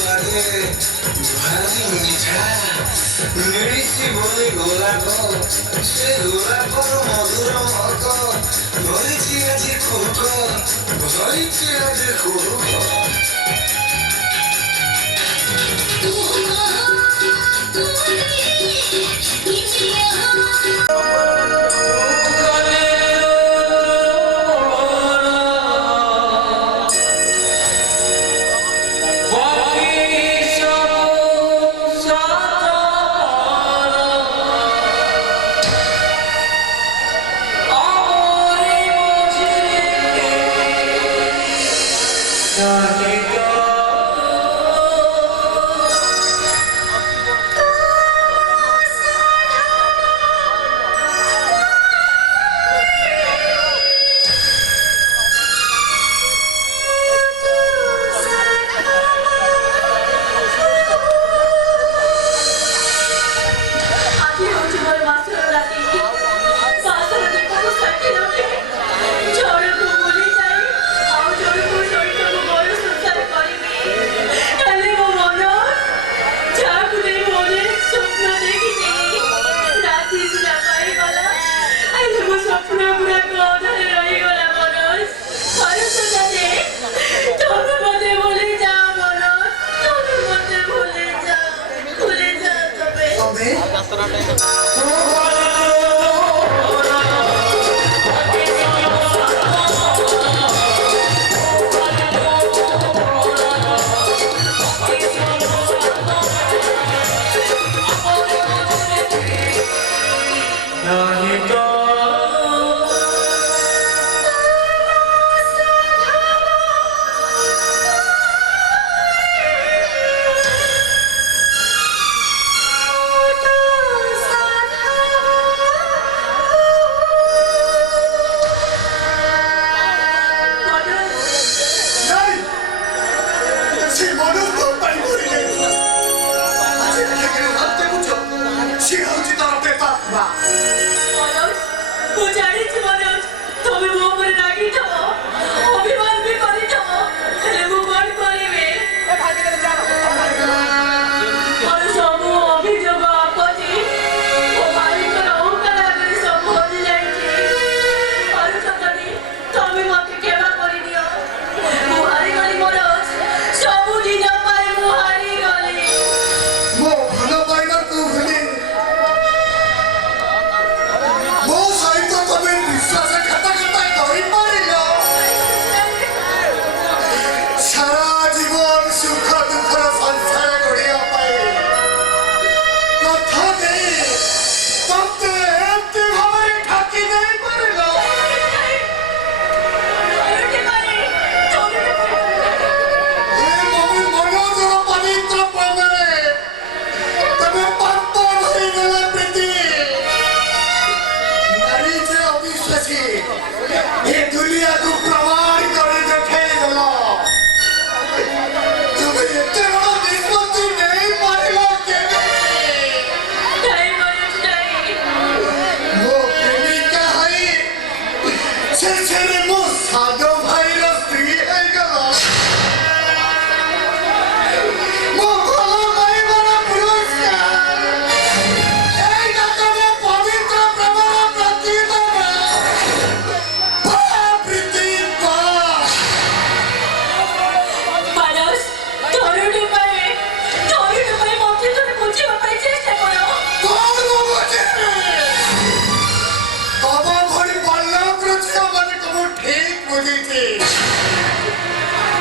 লাগে ভারী মিঠা মিষ্টি বলে গোলাপ সে গোলাপর মধুর মত ধরেছি আজ খুক ধরেছি আজ খুক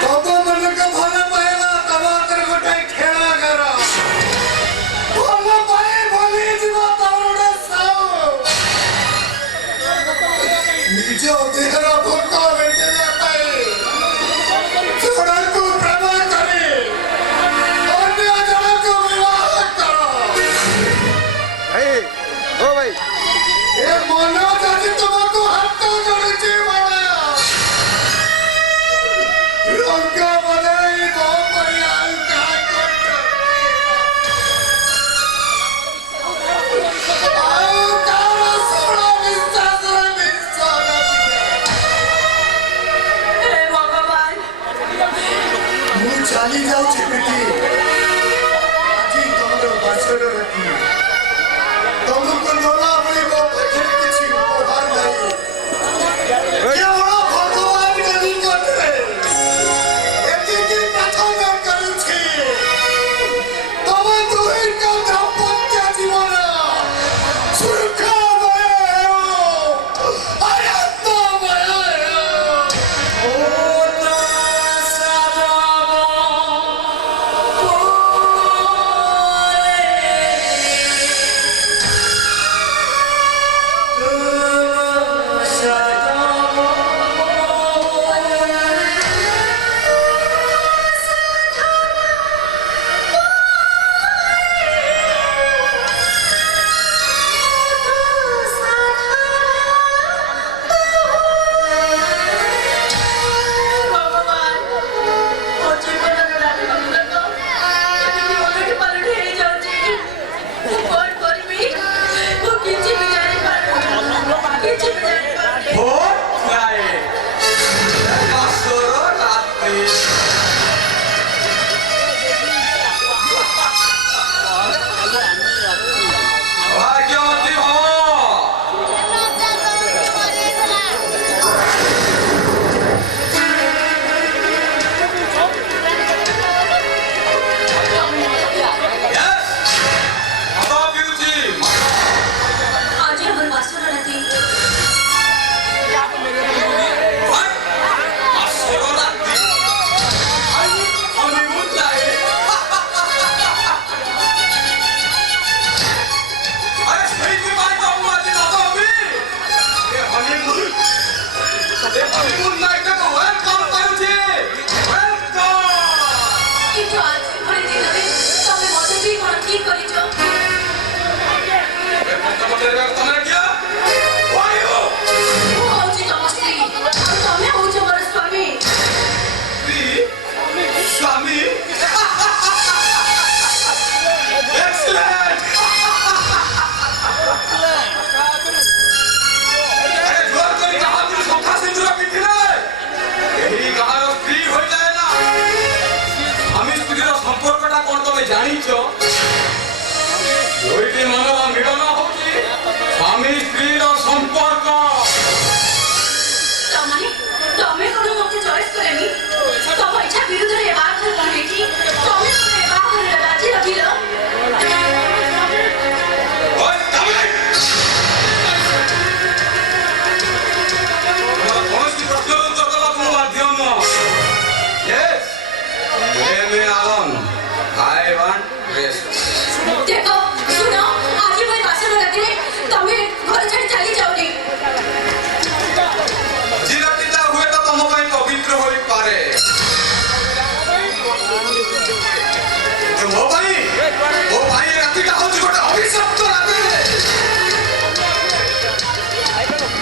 ତମ ମାନଙ୍କ ଭଲ ପାଇବା ତମ ହାତରେ ଗୋଟେ ଖେଳ କର ଭଲ ପାଏ ଭୁଲିଯିବ ତମର ଗୋଟେ ସାଉ ନିଜ ଦେହର ଭୋକ ମେଣ୍ଟେଇବା ପାଇଁ ଜଣକୁ ପ୍ରେମ କରି ଅନ୍ୟ ଜଣକୁ ବିବାହ କର ଏ ମନ ଯଦି ତୁମକୁ ହାତ ଯୋଡୁଛି ରଙ୍ଗ ବଦଳାଇ ମୋ ପାଇଁ ଆଉ କାହାକୁ ଆଉ କାହାର ଶୁଣ ବିଶ୍ୱାସରେ ବିଶ୍ୱାସ ମୁଁ ଚାଲି ଯାଉଛି ପ୍ରୀତି ଆଜି ତମର ବାସର ରାତି ତମକୁ ନଲା ଭଳି ମୋ ପାଖରେ କିଛି ଉପହାର ନାହିଁ କେବଳ ଭଗବାନଙ୍କ ନିକଟରେ ଏତିକି ପ୍ରାର୍ଥନା କରୁଛି ତମ ଦୁହିଁଙ୍କ ଦାମ୍ପତ୍ୟ ଜୀବନ ସୁଖମୟ ହେଉ ଆନନ୍ଦମୟ জানিছ দুইটি মনর মিলন হচ্ছে স্বামী স্ত্রীর সম্পর্ক তুমি কোনো মতে চয়েস করেনি তম ইচ্ছা বিরুদ্ধে বাহাঘর করেছি তুমি কোনো বাহাঘরে রাজি রহিল কৌশি প্রশ্নের উত্তর দেওয়া কোনো মাধ্যম নয় I want rest. देखो सुनो आज ही मैं बासर राती तमे घर छाड़ी चली जाओगी जीरातिता हुए तो तुम ପାଇଁ ପବିତ୍ର ହୋଇ ପାରେ ମୋ ପାଇଁ ରାତିଟା ହଉଛି ଗୋଟେ ଅଭିଶପ୍ତ ରାତି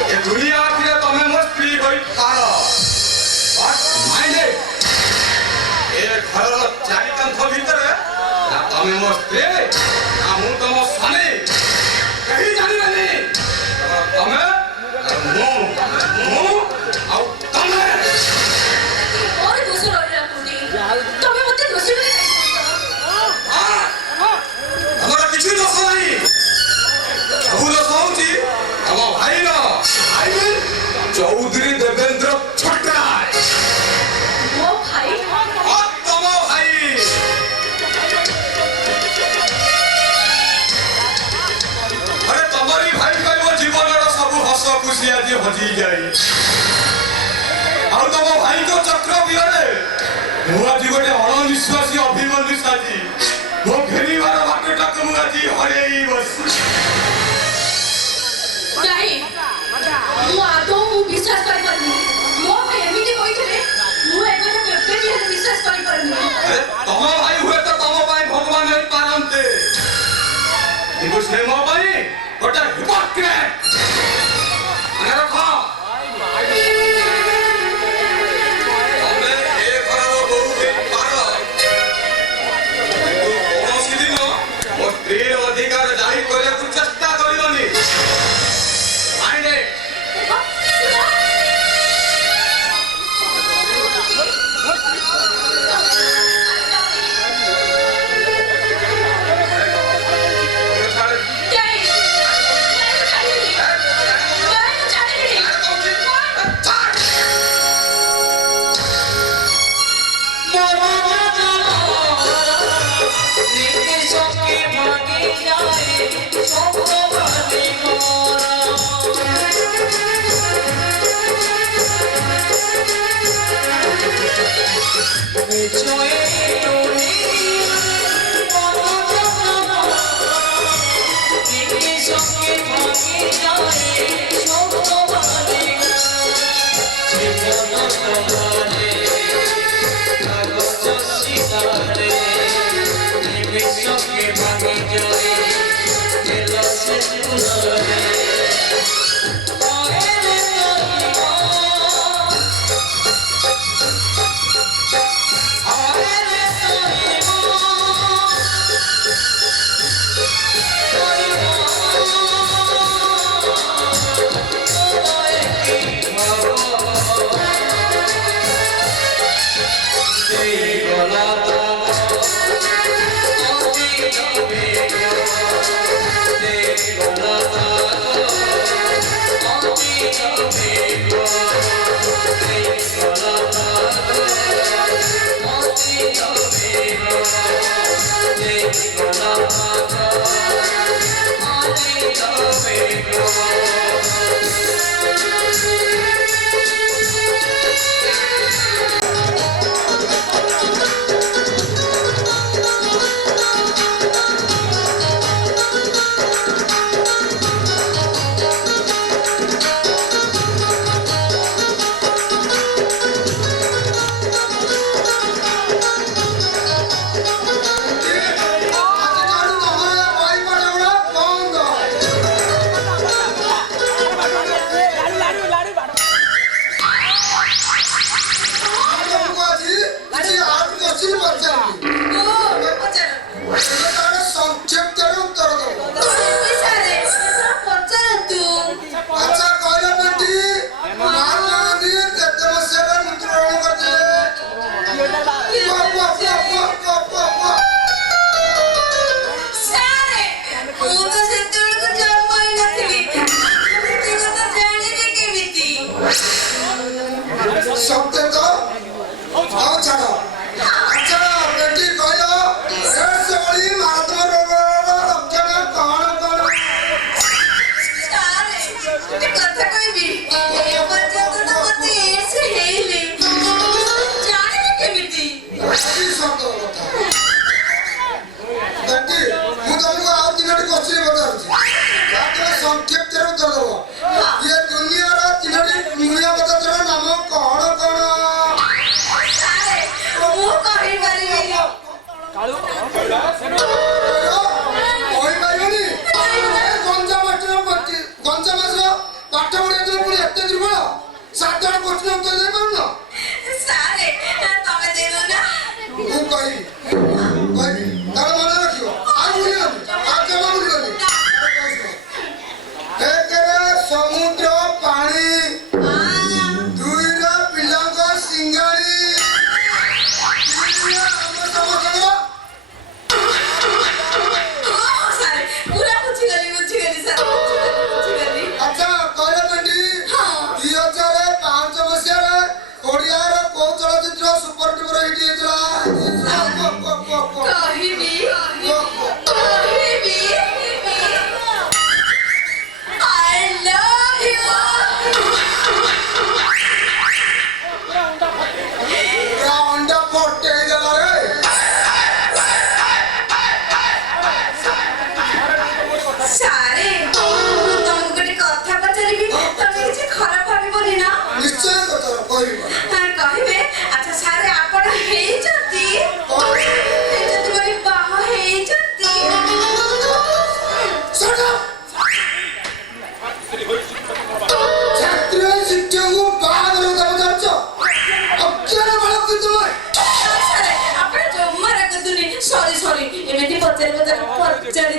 ଏ ଦୁନିଆ ଆଖିରେ ତମେ ମୋ ସ୍ତ୍ରୀ ହୋଇ ପାର ବଟ୍ ମାଇଣ୍ଡ ଏ ଘରର ଚାରି କାନ୍ଥ ଭିତରେ ନା ତମେ ମୋ ସ୍ତ୍ରୀ ନା ମୁଁ ତମ ସ୍ୱାମୀ କେହି ଜାଣିବେନି ତମେ ମୁଁ ଆଉ ତମେ और दूसरा रोइला कुदी तमे मते दोषी बने ଆମର କିଛି ଦୋଷ ନାହିଁ ସବୁ ଦୋଷ ହଉଛି ଆମ ଭାଇର ଚୌଧୁରୀ ଦେବେନ୍ଦ୍ର ଛୋଟରାୟ वो भाई ତମ ଭାଇ ଆରେ ତମରି ଭାଇ କହିବ ଜୀବନର ସବୁ ହସ ଖୁସି ଆଜି ହଜି ଯାଇ ଆଉ ତମ ଭାଇ ମୁଁ ଆଜି ଗୋଟେ ଅଣନିଶ୍ୱାସୀ ଅଭିମନ୍ୟୁ ସାଜି ମୋ ଫେରିବାର ବାଟଟାକୁ ମୁଁ ଆଜି ହରେଇ ବସିଛି। ନାହିଁ ମୁଁ ଆଦୌ ବିଶ୍ୱାସ କରିପାରୁନି। ମୋ ଭାଇ ଏମିତି କହିଥିଲେ ମୁଁ ଏକଥା କେବେ ବି ହେଲେ ବିଶ୍ୱାସ କରିପାରୁନି। ଆରେ ତମ ଭାଇ ହୁଏତ ତମ ପାଇଁ ଭଗବାନ ହେଇପାରନ୍ତେ, କିନ୍ତୁ ସେ ମୋ ପାଇଁ ଗୋଟେ ହିପୋକ୍ରେଟ୍। ମନେ ରଖ, ତମେ ଏ ଘରର ବୋହୂ ହେଇପାର, କିନ୍ତୁ କୌଣସି ଦିନ ମୋ ସ୍ତ୍ରୀର ଅଧିକାର ଜାରି କରିବାକୁ ଚେଷ୍ଟା କରିବନି। ମାଇଣ୍ଡ ଇଟ୍।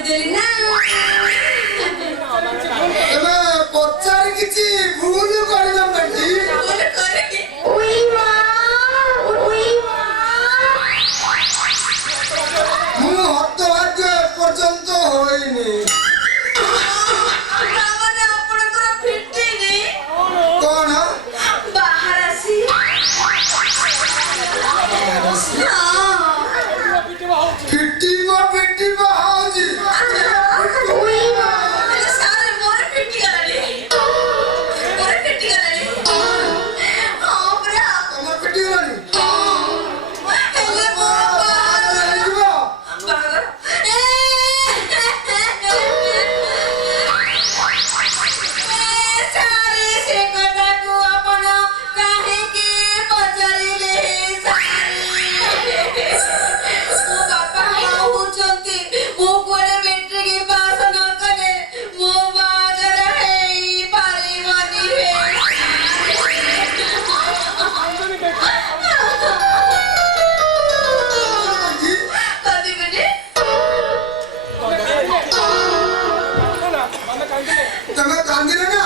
କହିଦେଲି ନା ତମେ ପଚାରି କିଛି ଭୁଲ କରିନ ବେଟି ଭୁଲ କରିକି ମୁଁ ହତଭାଗ୍ୟ ଏପର୍ଯ୍ୟନ୍ତ ହୋଇନି ତାମାନେ ଆପଣଙ୍କର ଫିଟିନି କଣ ବାହାର ଆସି ଫିଟିବ ଫିଟିବ ହଉଛି ସାର୍ ମୋର ଫିଟିଗଲାଣି ମୋର ଫିଟିଗଲାଣି ହଁ ପରା ତମର ଫିଟିଗଲାଣି ହେଲେ ମୋ ବାହାଘର ହେଇଯିବ ବାହାଘର ସାରେ ସେ କଥାକୁ ଆପଣ କାହିଁକି ପଚାରିଲେ ସାରେ ମୋ ବାପା କହୁଛନ୍ତି ମୁଁ କୁଆଡ଼େ ମେଟ୍ରିକ ପାସ୍ ନ କଲେ ମୋ ବାହାଘର ହେଇପାରିବନି କଦିବେନି ତମେ କାନ୍ଦିଲେ ନା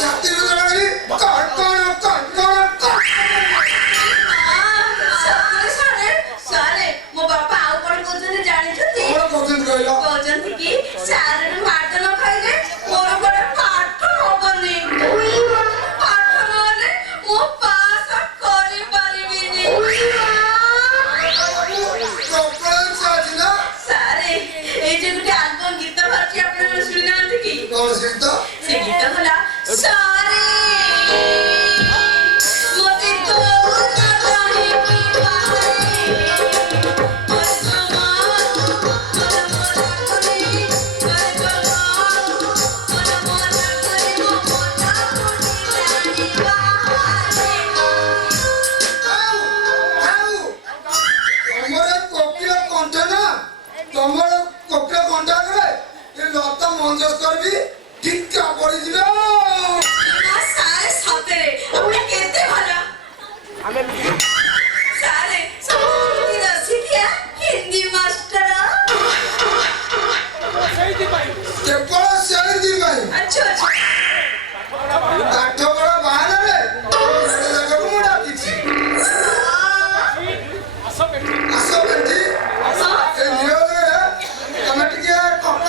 ଛାତିରୁ ଜଣେ କଣ ସତରେ ସାରେ ସାରେ ମୋ ବାପା ଆଉ କଣ କହୁଛନ୍ତି ଜାଣିଛନ୍ତି କଣ କରୁଛନ୍ତି କହିଲ କହୁଛନ୍ତି କି ସାରେ ଭାତ ନ ଖାଇଲେ ମୋର ଗୋଟେ ପାଠ ହବନି ପାଠ ନହେଲେ ମୁଁ ପାସ୍ କରିପାରିବିନି ପ୍ରବଳ ଇଚ୍ଛା ଅଛି ନା ସାରେ ଏଇ ଯେ ଗୋଟେ ଆଲବମ୍ ଗୀତ ବାହାରିଛି ଆପଣ ଶୁଣିନାହାନ୍ତି କି କଣ ଶୀତ ସେ ଗୀତ ହେଲା ସାରେ ମୋତେ ଦଉନ କାହିଁକି ପାରେ ତମର କୋକିଳ କଣ୍ଠ ନା ତମର କୋକିଳ କଣ୍ଠ ଆଗରେ ଏ ଲତା ମଞ୍ଜସ୍ତର ବି ଠିକା ପଡିଯିବ ସାରେ ସତରେ ଆପଣ କେତେ ଭଲ ସାରେ ସଂସ୍କୃତି ରସିକିଆ ହିନ୍ଦୀ ମାଷ୍ଟର କେବଳ ସେଇଥିପାଇଁ ଆଚ୍ଛା ଆଚ୍ଛା ପାଠ ପଢା ବାହାନାରେ ଗୋଟେ ଜାଗାକୁ ମୁଁ ଡାକିଛି ଆସ ବେଟି ଏ ନିରୋଧରେ ତମେ ଟିକେ କକ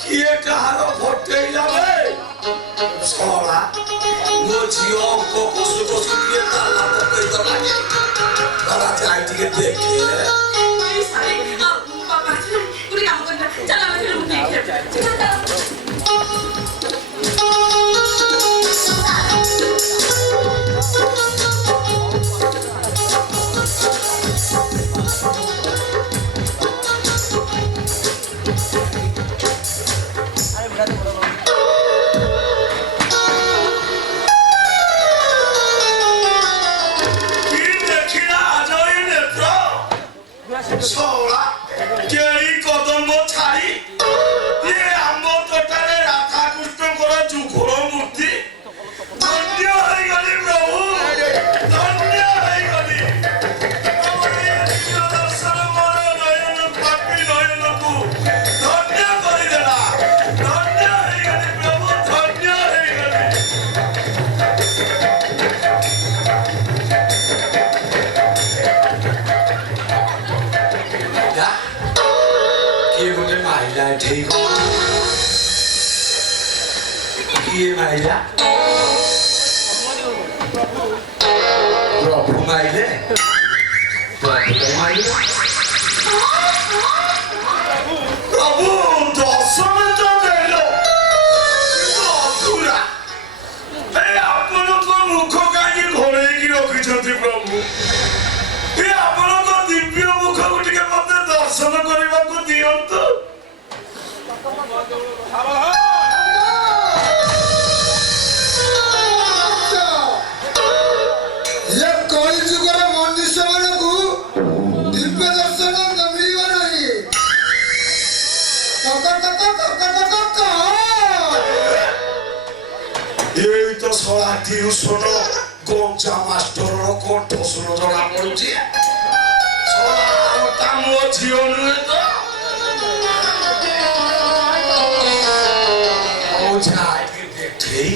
କିଏ କାହାର ଫଟେଇ ଯାବେ ଶଳା ମୋ ଝିଅ ଅଙ୍କ କଷୁ କଷୁ କିଏ ତାଲା ପକେଇ ଦେଲା ତାରା ଯାଇ ଟିକେ ଦେଖେ 우리 아무 건데 잘라가지고 ଶଳା କେହି କଦମ୍ବ ଛାଇ ଇଏ ଆମ ତୋଟାରେ ରାଧାକୃଷ୍ଣଙ୍କର ଯୁଗଳ ମୂର୍ତ୍ତି ଧନ୍ୟ ହେଇଗଲି ପ୍ରଭୁ ଧନ୍ୟ ହେଇଗଲି ଦର୍ଶନ ମୋର ନୟନ ପାପି ନୟନକୁ ଧନ୍ୟ କରିଦେଲା ଧନ୍ୟ ହେଇଗଲି ପ୍ରଭୁ ଧନ୍ୟ ହେଇଗଲି କିଏ ଗୋଟେ ମାଇଲା ଏଠି କିଏ ମାଇଲା ପ୍ରଭୁ ମାଇଲେ ପ୍ରଭୁ ଦର୍ଶନ ତ ଦେଲ ଅଧୁରା ଆପଣଙ୍କ ମୁଖ କାହିଁକି ଘୋଡ଼େଇକି ରଖିଛନ୍ତି ପ୍ରଭୁ ଆପଣଙ୍କ ଦିବ୍ୟ ମୁଖକୁ ଟିକେ ମତେ ଦର୍ଶନ କରିବାକୁ ଦିଅନ୍ତୁ ये कई जुगर मनुष्य मानकु दिव्य दर्शन मिलिବ ନାହିଁ ଏଇ ତ ଶଳା ଟିଉସନ ଗଞ୍ଚା ମାଷ୍ଟରର କଣ୍ଠ ଶୁଣ ଜଣା ପଡୁଛି ଶଳା ମୋ ଝିଅ ନୁହେଁ ତ ଯାଇ ଦେଖେଇ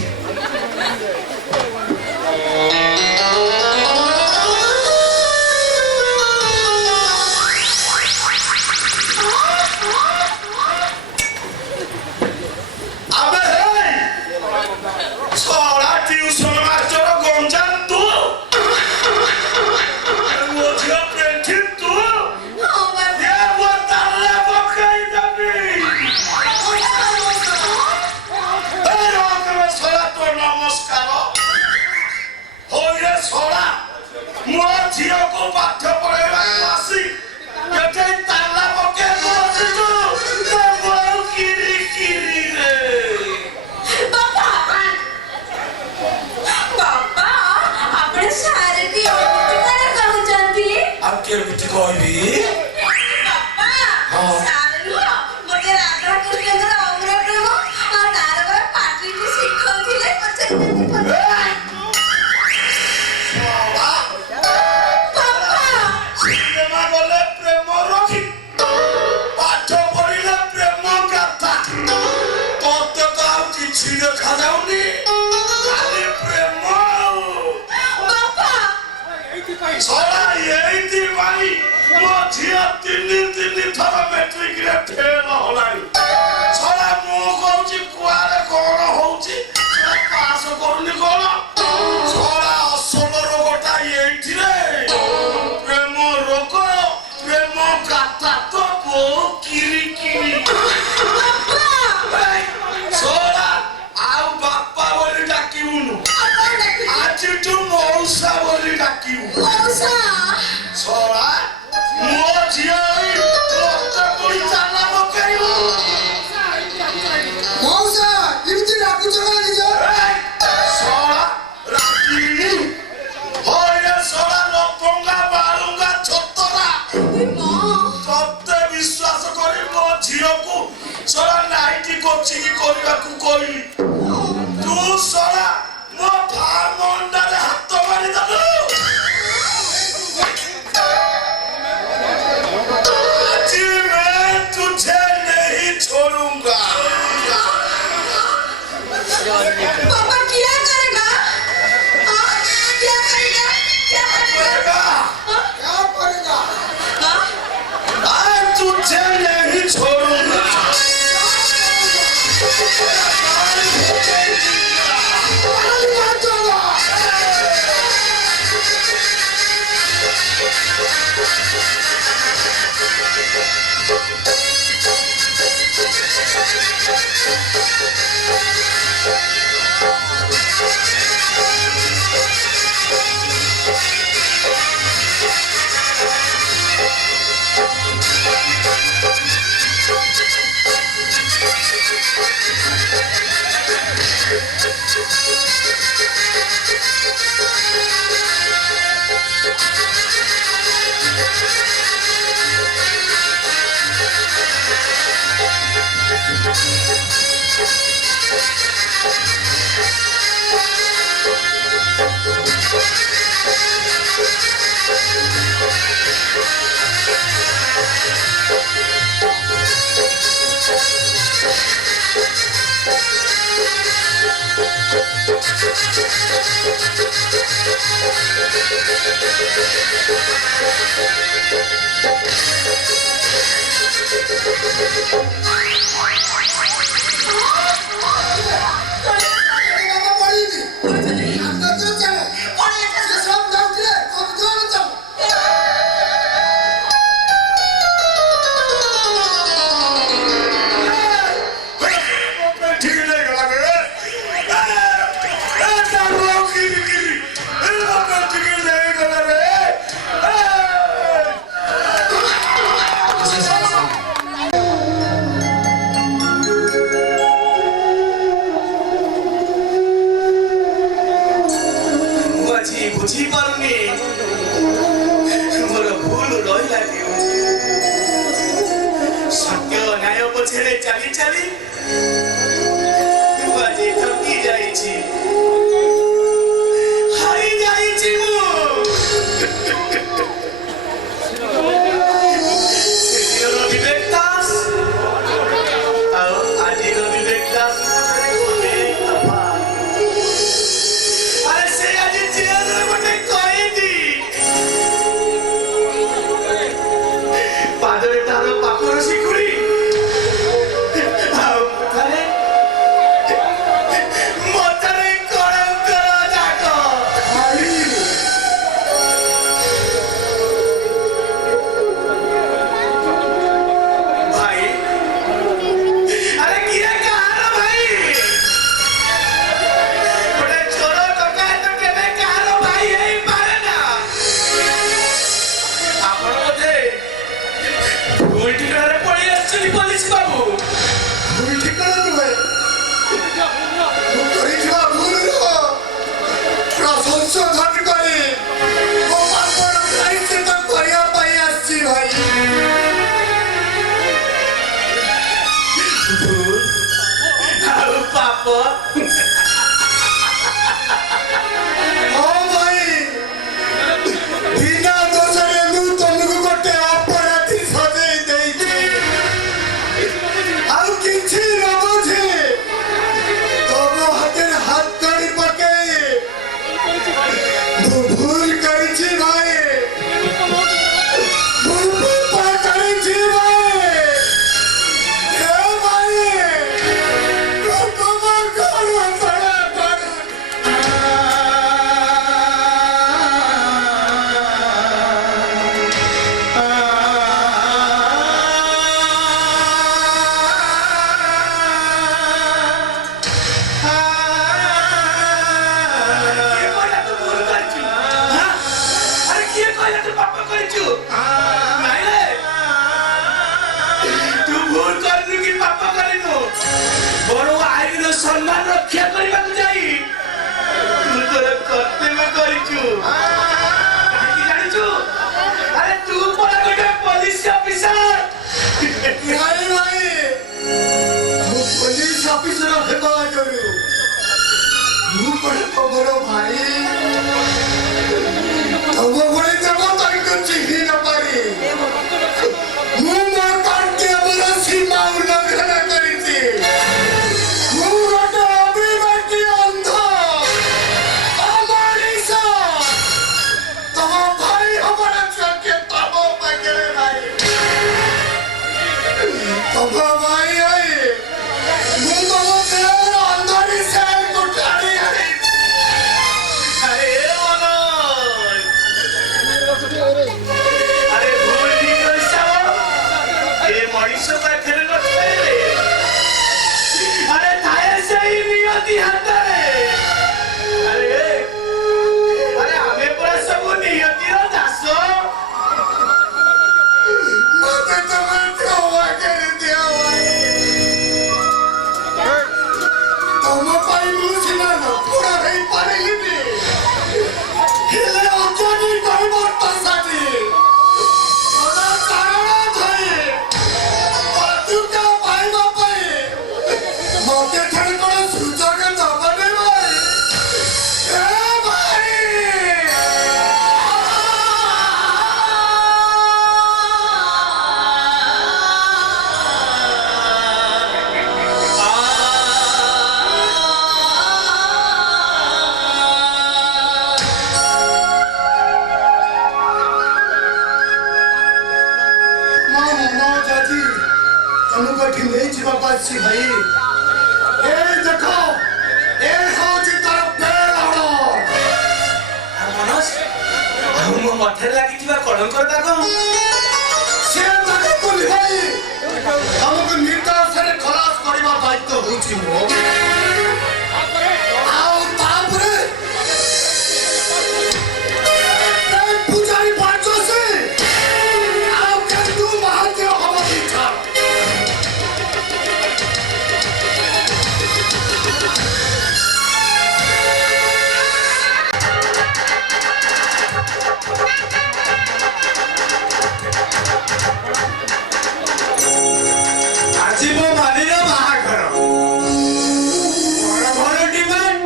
ଶଳା ଏଇଥିପାଇଁ ମୋ ଝିଅ ତିନି ଥର ମେଟ୍ରିକରେ ଫେଲ ହେଲାଣି। ଶଳା ମୁଁ କହୁଛି କୁଆଡେ କଣ ହଉଛି ପାସ କରୁନି କଣ। ଶଳା ଅସଲ ରୋଗଟା ଏଇଥିରେ ପ୍ରେମ ରୋଗ ପ୍ରେମ ଗାଥା ତ ବୋଉ କିରି କିରି। ଶଳା ଆଉ ବାପା ବୋଲି ଡାକିବୁନୁ ଆଜିଠୁ ମଉସା ବୋଲି ଡାକିବୁ। ଶଳା ମୋ ଝିଅ ମତେ ପୁଣି ଚାଲା ପକେଇବ। ମଉସା ଏମିତି ଡାକୁଛ କାହିଁକି ଯେ? ଶଳା ରାଗିନି ହଇରେ ଶଳା ଲଫଙ୍ଗା ବାଳୁଙ୍ଗା ଛତରା। ତତେ ବିଶ୍ୱାସ କରି ମୋ ଝିଅକୁ ଶଳା ନାଇଟି କୋଚିଂ କରିବାକୁ କହିଲି। ତୁ ଶଳା ମୋ ଫାର୍ମ ଅଣ୍ଡାରେ ହାତ ମାରିଦେଲୁ। आज मैं तुझे नहीं छोड़ूंगा। पापा क्या करेगा? हाँ? क्या करेगा? क्या करेगा? हाँ? क्या करेगा? हाँ? आज तुझे नहीं छोड़ूंगा। ବୁଝିପାରୁନି ମୋର ଭୁଲ ରହିଲା କେଉଁଠି। ସତ୍ୟ ନ୍ୟାୟ ପଛରେ ଚାଲି ଚାଲି ମୁଁ ଆଜି ଠକି ଯାଇଛି, ହାରି ଯାଇଛି ମୁଁ। ସେଦିନର ବିବେକ ଦାସ ଆଉ ଆଜିର ବିବେକ ଦାସ ମତରେ ତୁ ପାପ କରିଛୁ ନାଇଁ ରେ ତୁ ଭୁଲ କରିନୁ କି ପାପ କରିନୁ ବରଂ ଆଇନର ସମ୍ମାନ ରକ୍ଷା କରିବାକୁ ଯାଇ ତୁ ତୋର କର୍ତ୍ତବ୍ୟ କରିଛୁ କାହିଁକି ଜାଣିଛୁ ଆରେ ତୁ ପରା ଗୋଟେ ପୋଲିସ ଅଫିସର ନାଇଁ ଭାଇ ମୁଁ ପୋଲିସ ଅଫିସର ହେବା ଆଗରୁ ମୁଁ ଗୋଟେ ଖବର ଭାଇ ତମ ଭଳି ଦେବତାଙ୍କୁ ଚିହ୍ନି ନ ପାରି ମୁଁ ମୋ କର୍ତ୍ତବ୍ୟର ସୀମା ଉଲ୍ଲଂଘନ କରିଛି ମୁଁ ଗୋଟେ ଅବିବେକୀ ଅନ୍ଧ ଅମଣିଷ ତମ ଭାଇ ହବାର ଯୋଗ୍ୟ ତମ ପାଖରେ ନାହିଁ ତମ ଭାଇ ହୋଇ ମୁଁ ତମ ଦେହର ଅନ୍ଧରି ସେଲ୍କୁ ଟାଣି ଆଣିଛି ଆରେ ଆରେ ଭୁଲ ଠିକ ହିସାବ ଏ ମଣିଷ ପାଖରେ ନଥାଏ ଆରେ ଥାଏ ସେଇ ନିୟତି ହାତରେ ଆରେ ଆରେ ଆମେ ପରା ସବୁ ନିୟତିର ଦାସ ମତେ ତମେ କ୍ଷମା କରିଦିଅ ତମ ପାଇଁ ମୁଁ ସିନା ନପୁର ହେଇପାରିଲିନି ହେଲେ ଅଜ୍ଞାନୀ କୈବର୍ତ୍ତ ସାଜି କାରଣ ଧରି ପାଦୁକା ପାଇବା ପାଇଁ ମତେ ଥରେ କଣ ସୁଯୋଗ ଦବନି ଭାଇ ଏ ଭାଇ ତମକୁ ଏଠି ନେଇଯିବାକୁ ଆସିଛି ଭାଇ ଏ ଦେଖ ଏ ହଉଛି ତାର ବେଳ ମନୋଜ ଆଉ ମୋ ମଥାରେ ଲାଗିଥିବା କଳଙ୍କର ଦାଗ ସେ ତାକୁ ବୋଲି ଭାଇ ତମକୁ ନିର୍ଦ୍ଦୋଷରେ ଖଲାସ କରିବା ଦାୟିତ୍ୱ ହଉଛି ମୋ ଆଉ ତାପରେ ପୂଜାରୀ ପାଞ୍ଚଶୀ ଆଉ କେନ୍ଦୁ ମହାନ୍ତି ହବ ଇଚ୍ଛା ଆଜି ମୋ ମାନିର ବାହାଘର ବଡ଼ ବଡ଼ ଡିମାଣ୍ଡ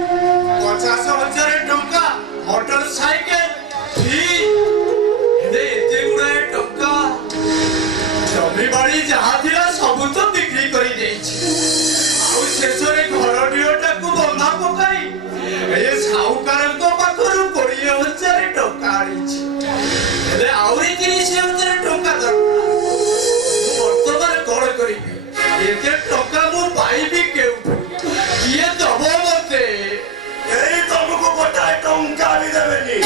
50,000 ଟଙ୍କା ମୋଟର ସାଇକେଲ ହେଲେ ଏତେ ଗୁଡ଼ାଏ ଟଙ୍କା ଜମି ବାଡ଼ି ଯାହା ଥିଲା ସବୁ ତ ବିକ୍ରି କରିଦେଇଛି ଆଉ ଶେଷରେ ଘରଟିରଟାକୁ ବନ୍ଧା ପକାଇ ଏ ସାହୁକାରଙ୍କ ପାଖରୁ 20,000 ଟଙ୍କା ଆଣିଛି ହେଲେ ଆହୁରି 30,000 ଟଙ୍କା ଦରକାର ବର୍ତ୍ତମାନ କଣ କରିବି ଏତେ ଟଙ୍କା ମୁଁ ପାଇବି କେଉଁଠୁ କିଏ ଦବ ମତେ ଏଇ ତମକୁ ଗୋଟାଏ ଟଙ୍କା ବି ଦେବେନି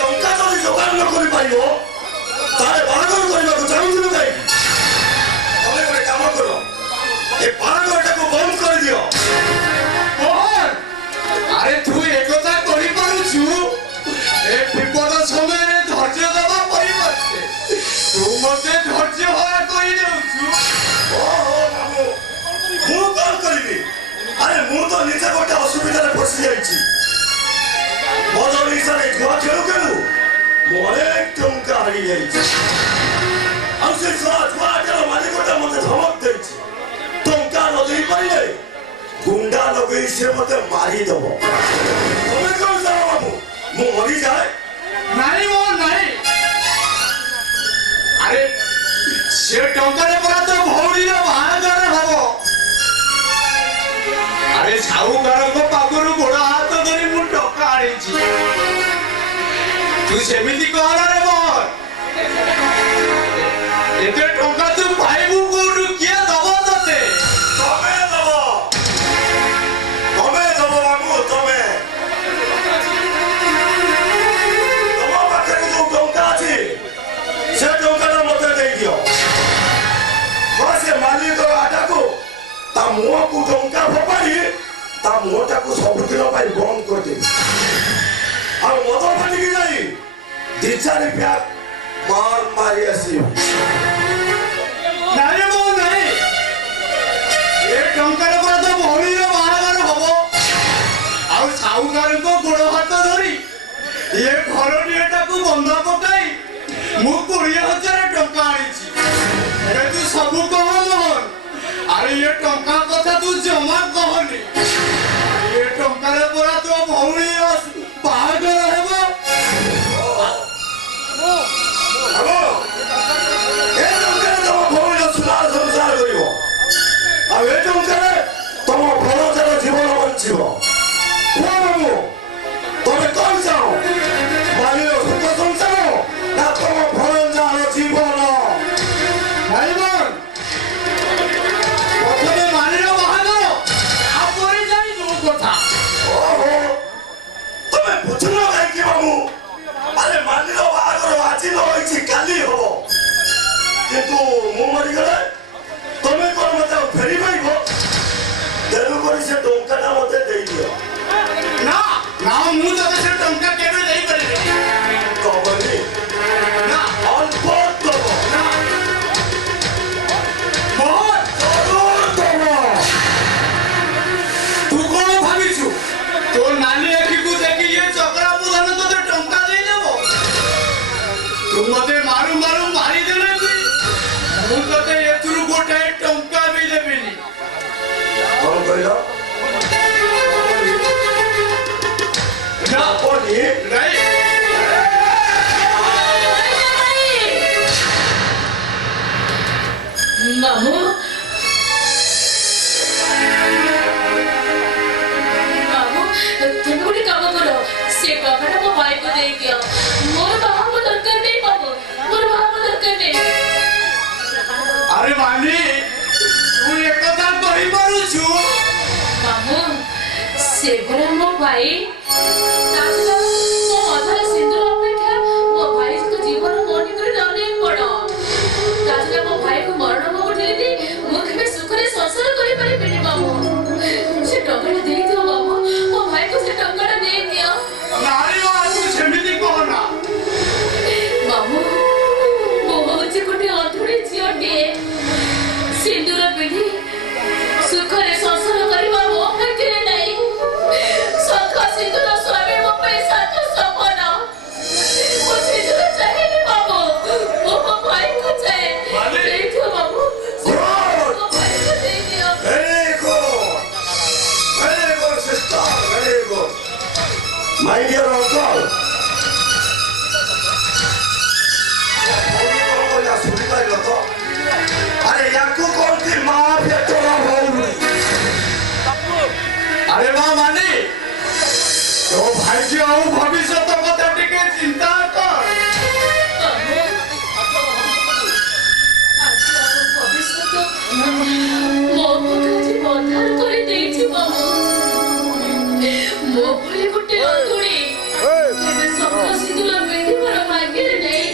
ଟଙ୍କା ଯଦି ଯୋଗାଣ ନ କରିପାରିବ ତାହେଲେ ବାହାଘର କରିବାକୁ ଚାହୁଁଥିଲୁ କାହିଁକି ତମେ ଗୋଟେ କାମ କର ଏ ବାହାଘରଟାକୁ ବନ୍ଦ କରିଦିଅ ଆରେ ତୁ ଏକଥା କରିପାରୁଛୁ ଏ ବିପଦ ସମୟରେ ଧୈର୍ଯ୍ୟ ଦେବା ପରିବର୍ତ୍ତେ ତୁ ମତେ ଧୈର୍ଯ୍ୟ ହରା କରିଦେଉଛୁ ଓହୋ ବାବୁ ମୁଁ କଣ କରିବି ଆରେ ମୁଁ ତ ନିଜେ ଗୋଟେ ଅସୁବିଧାରେ ଫସି ଯାଇଛି ମୋର ଓଡ଼ିଶାରେ ଛୁଆ ଖେଳୁ ଖେଳୁ ମୁଁ ଅନେକ ଟଙ୍କା ହାରି ଯାଇଛି ଆଉ ସେ ଛୁଆଟାର ମାଲିକଟା ମତେ ଧମକ ଦେଇଛି ଟଙ୍କା ନ ଦେଇପାରିଲେ ଗୁଣ୍ଡା ଲଗେଇ ସେ ମତେ ମାରିଦବ ତମେ କଣ ଚାହ ବାବୁ ମୁଁ ମରିଯାଏ ନାଇଁ ମୋ ନାଇଁ ଆରେ ସେ ଟଙ୍କାରେ ପରା ତ ଭଉଣୀର ବାହାଘର ହବ ଆରେ ସାହୁକାରଙ୍କ ପାଖରୁ ଗୋଡ଼ ହାତ ଧରି ମୁଁ ଟଙ୍କା ଆଣିଛି ତୁ ସେମିତି କହରେ ମୋର ଏତେ ଟଙ୍କା ତୁ ପାଇବୁ କୋଉଠୁ କିଏ ଦବ ତତେ ତମେ ଦବ ବାବୁ ତମେ ତମ ପାଖରେ ଯୋଉ ଟଙ୍କା ଅଛି ସେ ଟଙ୍କାଟା ମତେ ଦେଇଦିଅ ସେ ମାଲିକର ଆଟାକୁ ତା ମୁହଁକୁ ଟଙ୍କା ଫୋପାଡ଼ି ତା ମୁହଁଟାକୁ ସବୁଦିନ ପାଇଁ ବନ୍ଦ କରିଦେବି ଆଉ ଦି ଚାରି ବ୍ୟାଗ ମାଲ ମାରି ଆସିବ। ନାଇଁ ମୋ ନାଇଁ ଏ ଟଙ୍କାରେ ପରା ତ ଭଉଣୀର ବାହାଘର ହବ। ଆଉ ସାହୁକାରଙ୍କ ଗୋଡ଼ ହାତ ଧରି ଏ ଘରଟିଏଟାକୁ ବନ୍ଧା ପକାଇ ମୁଁ 20,000 ଟଙ୍କା ଆଣିଛି। ଏ ତୁ ସବୁ କହ ମୋହନ, ଆରେ ଏ ଟଙ୍କା କଥା ତୁ ଜମା କହନି। ଏ ଟଙ୍କାରେ ପରା ତୋ ଭଉଣୀର ବାହାଘର ହେବ। ଏ ଟଙ୍କାରେ ତମ ଭଉଣୀର ସୁନାର ସଂସାର କରିବ, ଆଉ ଏ ଟଙ୍କାରେ ତମ ଭଣଜାର ଜୀବନ ବଞ୍ଚିବ। ମାମୁ ତମେ କଣ ଚାହ? ମାଲିର ସୁଖ ସଂସାର ନା ତମ ଭଣଜାର ଜୀବନ? ଭାଇବନ ପ୍ରଥମେ ମାଲିର ବାହାଘର, ତାପରେ ଯାଇ ମୋ କଥା। ଓହୋ, ତମେ ବୁଝୁନ କାହିଁକି ମାମୁ? ଆରେ ମାଲିର ବାହାଘର ଆଜି ନ ହେଇଛି କାଲି ହବ, କିନ୍ତୁ ମୁଁ ମରିଗଲେ ତମେ କଣ ମତେ ଆଉ ଫେରି ପାଇବ? ତେଣୁକରି ସେ ଟଙ୍କାଟା ମତେ ଦେଇଦିଅ। ନା ନା ମୁଁ ତତେ ସେ ଟଙ୍କା କେବେ ଦେଇପାରିବିନି। କବନି ନା ଅଳ୍ପ ଦବ, ନା ମୋହନ ଜରୁର ଦବ। ତୁ କଣ ଭାବିଛୁ ତୋ ନାନୀ ଆଖିକୁ ଦେଖି ଏ ଚକ୍ରା ପ୍ରଧାନ ତତେ ଟଙ୍କା ଦେଇଦେବ? ତୁ ମତେ ମାରୁ ମାରୁ ମାରିଦେଲେ ବି ମୁଁ ତତେ ଏଥିରୁ ଗୋଟାଏ ଟଙ୍କା ବି ଦେବିନି। କଣ କହିଲ? ନା କବନି ନାଇଁ ମାମୁ ମାମୁ ତମେ ଗୋଟେ କାମ କର, ସେ ଟଙ୍କାଟା ମୋ ଭାଇକୁ ଦେଇଦିଅ। ମୋର ବାହାକୁ ଦରକାର ନାହିଁ ମାମୁ, ମୋର ବାହାକୁ ଦରକାର ନାହିଁ। ଆରେ ମାନି ତୁ ଏକଥା କହିପାରୁଛୁ? ମାମୁ ସେଗୁଡ଼ା ମୋ ଭାଇ, ତାଛଡ଼ା ମୋ ଅଧାର ସିନ୍ଦୁର ଅପେକ୍ଷା ମୋ ଭାଇଙ୍କ ଜୀବନ ମନି କରି ଅନେକ ବଡ଼। ତାଛଡ଼ା ମୋ ଭାଇକୁ ମରଣ ମୁଖ ଠେଲି ମୁଁ କେବେ ସୁଖରେ ସଂସାର କରିପାରିବିନି ମାମୁ। ସେ ଟଙ୍କାଟା ଦେଇଦିଅ ମାମୁ, ମୋ ଭାଇକୁ ସେ ଟଙ୍କାଟା ଦେଇଦିଅ। ନାରୀ ମା ତୁ ସେମିତି କହନା। ମାମୁ ମୁଁ ହଉଛି ଗୋଟେ ଅଧୁରୀ ଝିଅଟିଏ, ସିନ୍ଦୁର ପିନ୍ଧି ସୁଖରେ ସଂସାର କରିବା ମୋ ଭାଗ୍ୟରେ ନାହିଁ। ଶଙ୍ଖ ସିନ୍ଦୁର ସ୍ୱାମୀ ମୋ ପାଇଁ ସାତ ସପନ। ମୁଁ ସିନ୍ଦୁର ଚାହେଁନି ମାମୁ, ମୁଁ ମୋ ଭାଇକୁ ଚାହେଁ। ଦେଇଦିଅ ମାମୁ, ମୋ ଭାଇକୁ ଦେଇଦିଅ। Very good. Very good, sister. Very good. My dear uncle. ଶୁଣିପାରିଲ ତ? ଆରେ ୟାକୁ କହନ୍ତି ମା ପେଟର ଭଉଣୀ। ଆରେ ମା ମାନି ତୋ ଭାଗ୍ୟ ଆଉ ଭବିଷ୍ୟତ କଥା ଟିକେ ଚିନ୍ତା କର। ମାମୁ, ଆଜି ଆମ ଭବିଷ୍ୟତ ମୋ ପକ୍ଷେ ଆଜି ଅନ୍ଧାର କରିଦେଇଛି ମାମୁ। ମୋ ଭଳି ଗୋଟେ ଅଧୁରୀ କେବେ ଶଙ୍ଖ ସିନ୍ଦୁର ପିନ୍ଧିବାର ଭାଗ୍ୟରେ ନାହିଁ।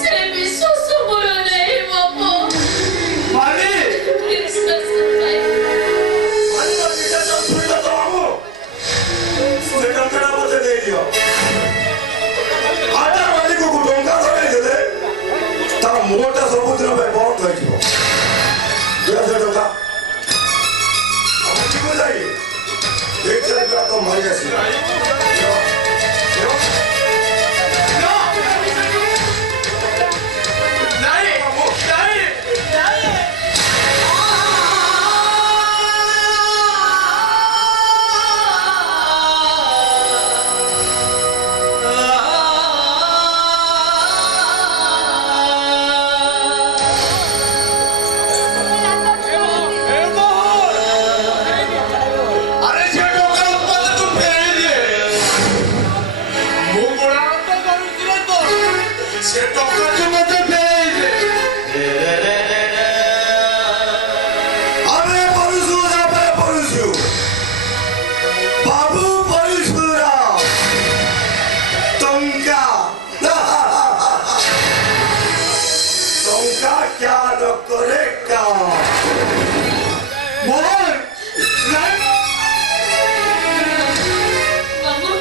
ସେ ବିଶ୍ୱାସ ମୋର ନାହିଁ ବାପା। ମାନି ବିଶ୍ୱାସ ନାହିଁ। ମାନିବ ବିଶେଷ ଶୁଣିଲ ତ ମାମୁ? ସେ ଟଙ୍କାଟା ମତେ ଦେଇଦିଅ। ଆଟା ମାଲିକକୁ ଟଙ୍କା ଧରେଇ ଦେଲେ ତା ମୁହଁଟା ସବୁଦିନ ପାଇଁ ବନ୍ଦ ହୋଇଯିବ। ଦିଅ ସେ ଟଙ୍କା। ଆମେ ଯିବୁ ଯାଇ ଦୁଇ ଚାରି ପିଲା ତ ମାରି ଆସିବ। ନାଇଁ ନାଇଁ ନାଇଁ ଆରେ ସେ ଟଙ୍କା ଉତ୍ପାଦ ତୁ ଫେରେଇ ଦେ। ମୁଁ ଗୋଡା ହାତ କରୁଛି ରେ ତୋର। ସେ ଟଙ୍କା ତୁ ମତେ ଫେରେଇ ଦେ। ଆମେ ପଢୁଛୁ ଆମେ ପଢୁଛୁ ବାବୁ ପରଶୁରାମ ଟଙ୍କା ଟଙ୍କା क्या न करे काम। ମୋହନ ନାଇଁ ମାମୁ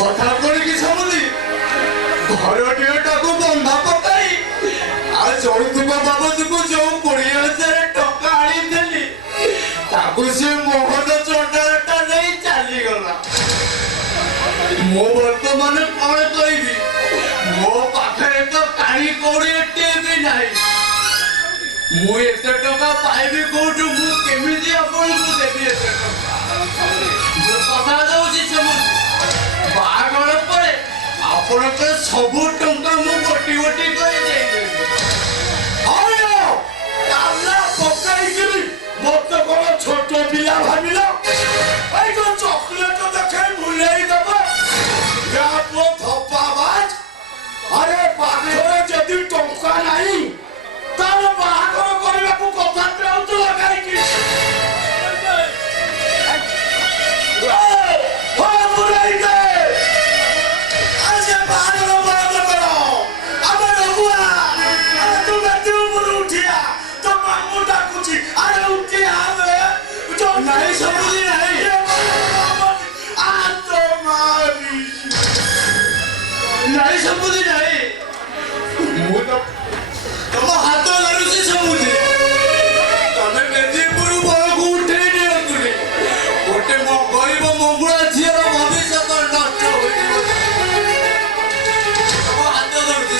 କଥା କରିକି ସମୁଦି ଘରଟିଏଟାକୁ ବନ୍ଧା ପକାଇ ଆଉ ଯୌତୁକ ବାବଦକୁ ଯୋଉ 20,000 ଟଙ୍କା ଆଣିଥିଲି ତାକୁ ସେ ମୋହନ ଚଣ୍ଡାଳଟା ନେଇ ଚାଲିଗଲା। ମୁଁ ବର୍ତ୍ତମାନ କଣ କହିବି? ମୋ ପାଖରେ ତ କାଳି କଉଡ଼ିଏଟିଏ ବି ନାହିଁ। ମୁଁ ଏତେ ଟଙ୍କା ପାଇବି କୋଉଠୁ? ମୁଁ କେମିତି ଆପଣଙ୍କୁ ଦେବି ଏତେ ଟଙ୍କା? ମୁଁ କଥା ଦଉଛି ସମୁଦି ବାହାଘର ପରେ ଆପଣଙ୍କର ସବୁ ଟଙ୍କା ମୁଁ ଗୋଟି ଗୋଟି କରି ଦେଇଦେବି। ମତେ କଣ ଛୋଟ ପିଲା ଭାବିଲ? ଏଇ ଯୋଉ ଚକୋଲେଟ ଦେଖାଇ ଭୁଲେଇ ଦବ ଧପାବାଜ। ଆରେ ପାଖରେ ଯଦି ଟଙ୍କା ନାହିଁ ତାହେଲେ ବାହାଘର କରିବାକୁ କଥା ଦେଉଥିଲ କାହିଁକି? ଭୁଲେଇ ଦେ। ବାହାଘର ବନ୍ଦ କର। ଆମେ ରଘୁଆ ତୁ ବେଟି ଉପରୁ ଉଠିଆ। ତ ମାମୁଁ ଡାକୁଛି। ଆରେ ଉଠିଆ ନାଇଁ ସମୁଦି ନାହିଁ। ନାଇଁ ସମୁଦି ନାହିଁ। ମୁଁ ତ ତମ ହାତ ଧରୁଛି ସମୁଦି। ତମେ ମେଦିପୁର ବଳକୁ ଉଠେଇ ନିଅନ୍ତୁନି। ଗୋଟେ ଗରିବ ମଙ୍ଗୁଳା ଝିଅର ଭବିଷ୍ୟତ ନଷ୍ଟ ହୋଇଯିବ। ତମ ହାତ ଧରୁଛି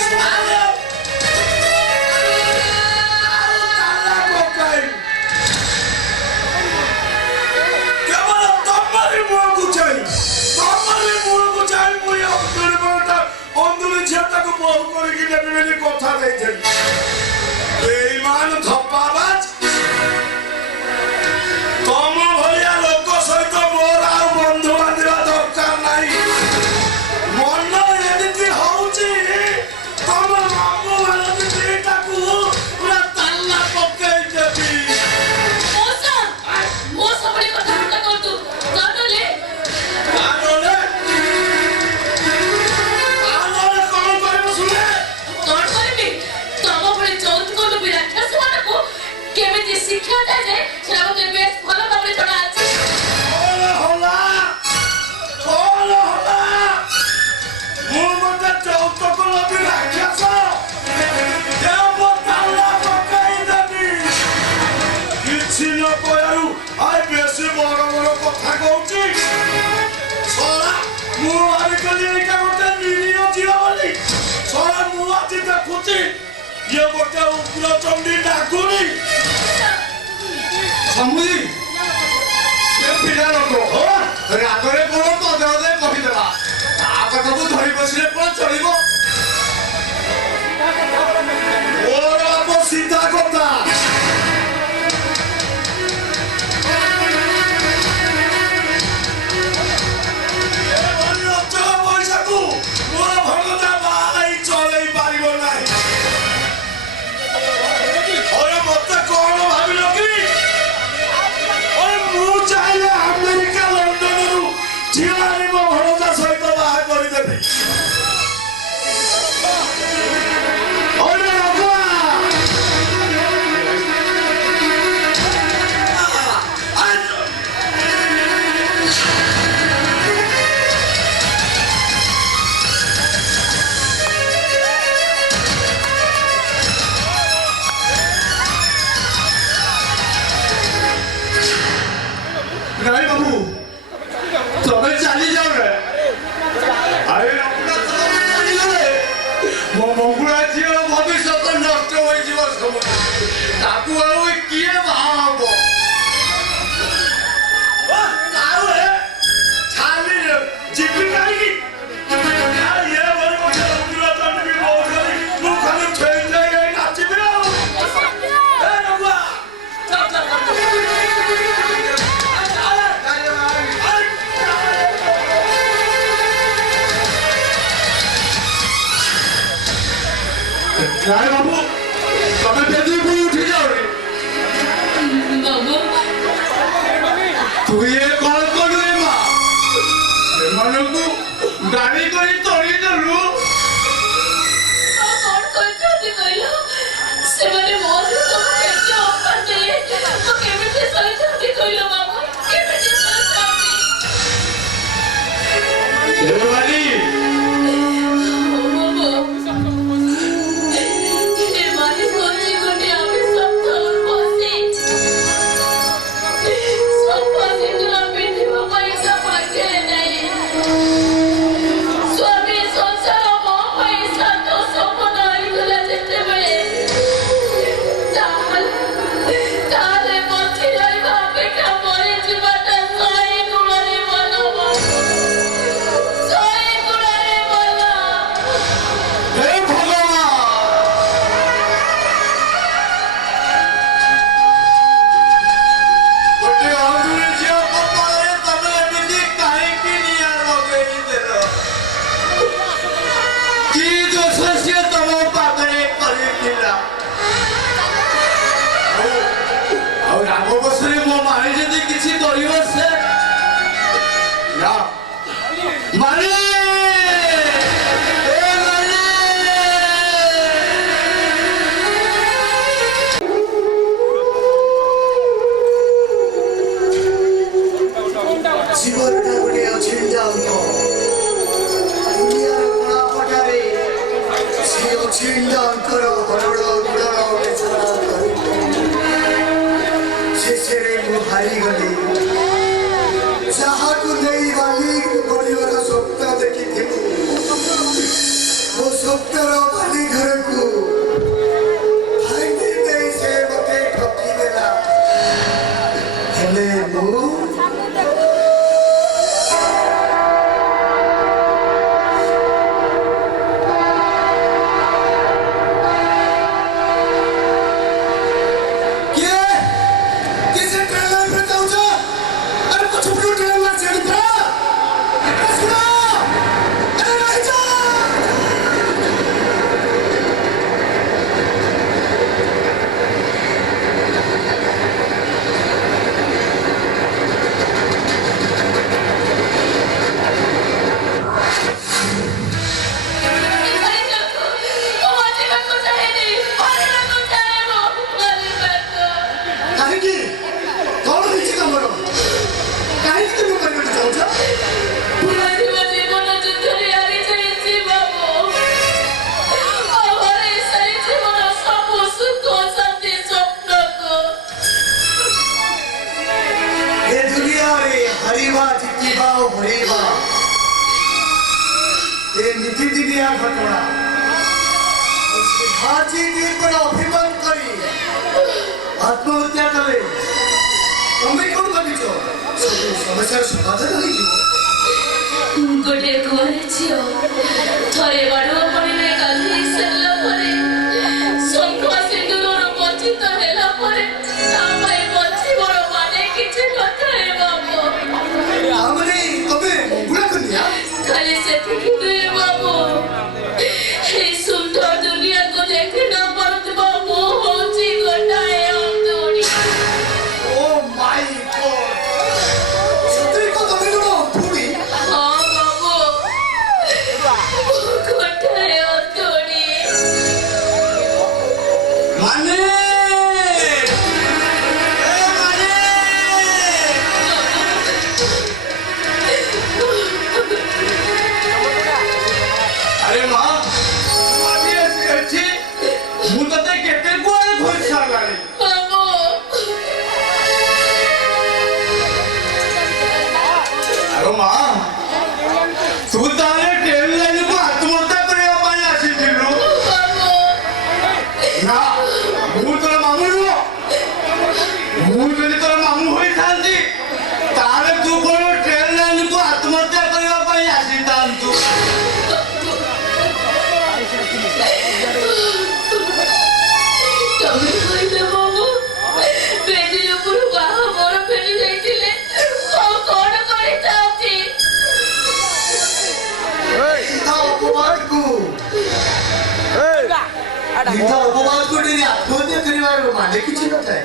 କେବଳ ତମରି ମୁହଁକୁ ଚାହିଁ ମୁଁ ଅନ୍ଦୁଳି ଝିଅଟାକୁ ବୋହୁ କରିକି ନେବି ବୋଲି କଥା ଦେଇଥିଲି। ବେଇମାନ ଧପ୍ପାବାଜ। ତମ ଭଳିଆ ଲୋକ ସହିତ ମୋର ଆଉ ବନ୍ଧୁ ବାନ୍ଧିବା ଦରକାର ନାହିଁ। ମନ ଏମିତି ହଉଛି ତମ ମାମୁଁ ମାନଙ୍କ ଦିଟାକୁ ପୁରା ତାଲା ପକେଇ ଦେବି। ମଉସା ଭଳି କଥାବାର୍ତ୍ତା କରନ୍ତୁ। କାନ୍ଦଲେ କଣ କରିବ ଶୁଣେ? କଣ କରିବି? ତମ ଭଳି ଯୌତୁକ ଲୋଭୀ ରାକ୍ଷସମାନଙ୍କୁ କେମିତି ଶିକ୍ଷା ଦିଆଯାଏ ସେଟା ମୋତେ ବେଶ ଭଲ ଭାବରେ ଜଣା ଅଛି। କଣ ହେଲା? ମୁଁ ଗୋଟେ ଯୌତୁକ ଲୋଭୀ ରାକ୍ଷସ? ତାଲା ପକାଇ ଦେବି। କିଛି ନ କହିବାରୁ ଆଇ ବେଶୀ ବଡ ବଡ କଥା କହୁଛି। ଶଳା ମୁଁ ଭାବିଥିଲି ଏଇଟା ଗୋଟେ ନିରୀହ ଝିଅ ବୋଲି। ଶଳା ମୁଁ ଆଜି ଦେଖୁଛି ଇଏ ଗୋଟେ ଉଗ୍ରଚଣ୍ଡୀ ଡାକୁନି। ସମୁଦି ସେ ପିଲା ଲୋକ ରାଗରେ କଣ ପଦେ ଅଧେ କହିଦେଲା। ତା କଥାକୁ ଧରି ବସିଲେ କଣ ଚଳିବ? ମୋର ବାପ ସିଧା କଥା। ଏଭଳି ଅଚଳ ପଇସାକୁ ମୋର ଭଣଜା ବାହା ହେଇ ଚଳେଇ ପାରିବ ନାହିଁ। ମତେ କଣ ଭାବିଲ କି? ମୁଁ ଚାହିଁଲେ ଆମେରିକା ଲଣ୍ଡନରୁ ଝିଅ ଆଣି ମୋ ଭଣଜା ସହିତ ବାହା କରିଦେବି। ନାଇଁ ବାବୁ ତମେ ଚାଲି ଯାଅ ରେ। ଆରେ ଚାଲିଗଲେ ମୋ ମଙ୍ଗୁଳା ଝିଅର ଭବିଷ୍ୟତ ନଷ୍ଟ ହୋଇଯିବ। ସମୁଦି ତାକୁ ଆଉ କିଏ ବାହା ହବ? ଯିବି କାହିଁକି? ଇଏ ଭଳି ଗୋଟେ ଉଗ୍ରଚଣ୍ଡୀ ବୋହୁ କରି ମୁଁ ଖାଲି ଛେଇ ଛେଇ ନାଚିବି ଆଉ। ଏ ରଘୁଆ ନାଇଁ ବାବୁ ତମେ ମେଦିପୁର ଉଠି ଯାଅ ରେ। ବାବୁ ତୁ ଇଏ କଣ କଲୁ ରେ ମା? ସେମାନଙ୍କୁ ଗାଳି କରି ତଳି ଦେଲୁ। କଣ କହିଛନ୍ତି କହିଲ? ସେମାନେ ମୋର ତମକୁ କେମିତି ଅଫର ଦେଲେ? ମୁଁ କେମିତି ସହିଥାନ୍ତି କହିଲ ବାବୁ? କେମିତି ସହିଥାନ୍ତି? ସେମାନେ ସିନ୍ଦାଙ୍କର ହରଡ଼ ଗୁଡ଼ର ବେଚଣା କରିକି ଶେଷରେ ମୁଁ ହାରିଗଲି। ଯାହାକୁ ନେଇ ମାଲିକ ବଢ଼ିବାର ସ୍ୱପ୍ନ ଦେଖିଥିଲି ମୋ ସ୍ୱପ୍ନର ମାଲି ଘରକୁ ଭାଙ୍ଗି ଦେଇ ସେ ମୋତେ ଠକିଦେଲା। ହେଲେ ମୁଁ नीतिदिनिया घटना हाजी दिन पर अभिमान करी आत्महत्या कले तुम्हें कौन भाविच समस्या समाधान हो गोटे कुआरे झियो थरे बाड़ुआ पड़िले गाधेई सारला परे शंख सिंदूरर वंचित हेला परे तापाई बचिबर माने किछि नथाए बाबू हमने तबे बुला कन्या खाली सेतिकी दुए बाबू हे सुंदर दुनिया को देखे न पारुଥିବା ମୋ ହଉଛି ଗୋଟାଏ ଅନ୍ତୁଡ଼ି। ओ माय गॉड सत्री को तबे न थोड़ी ହଁ ବାବୁ ଗୋଟାଏ ଅନ୍ତୁଡ଼ି। माने अरे माँ अभी ऐसी मुझे तो कहते कोई घुस सालानी ବାବୁ अरे माँ तू ताले ट्रेन लाइन को आत्महत्या करने वाली आशी थी लो ବାବୁ ना मुझे तो मामू लो मुझे तो मामू हुई थांती ताले तू कोई ट्रेन लाइन को आत्महत्या करने वाली आशी था तू ତମେ କହିଲେ ବାବୁ ବେଦି ଉପରୁ ବାହା ମୋର ଫେରି ଯାଇଥିଲେ ଆଉ କଣ କରିଥାନ୍ତି? इतना अपवाद को डेरी आत्महत्या करिवार माने किछि नଥାଏ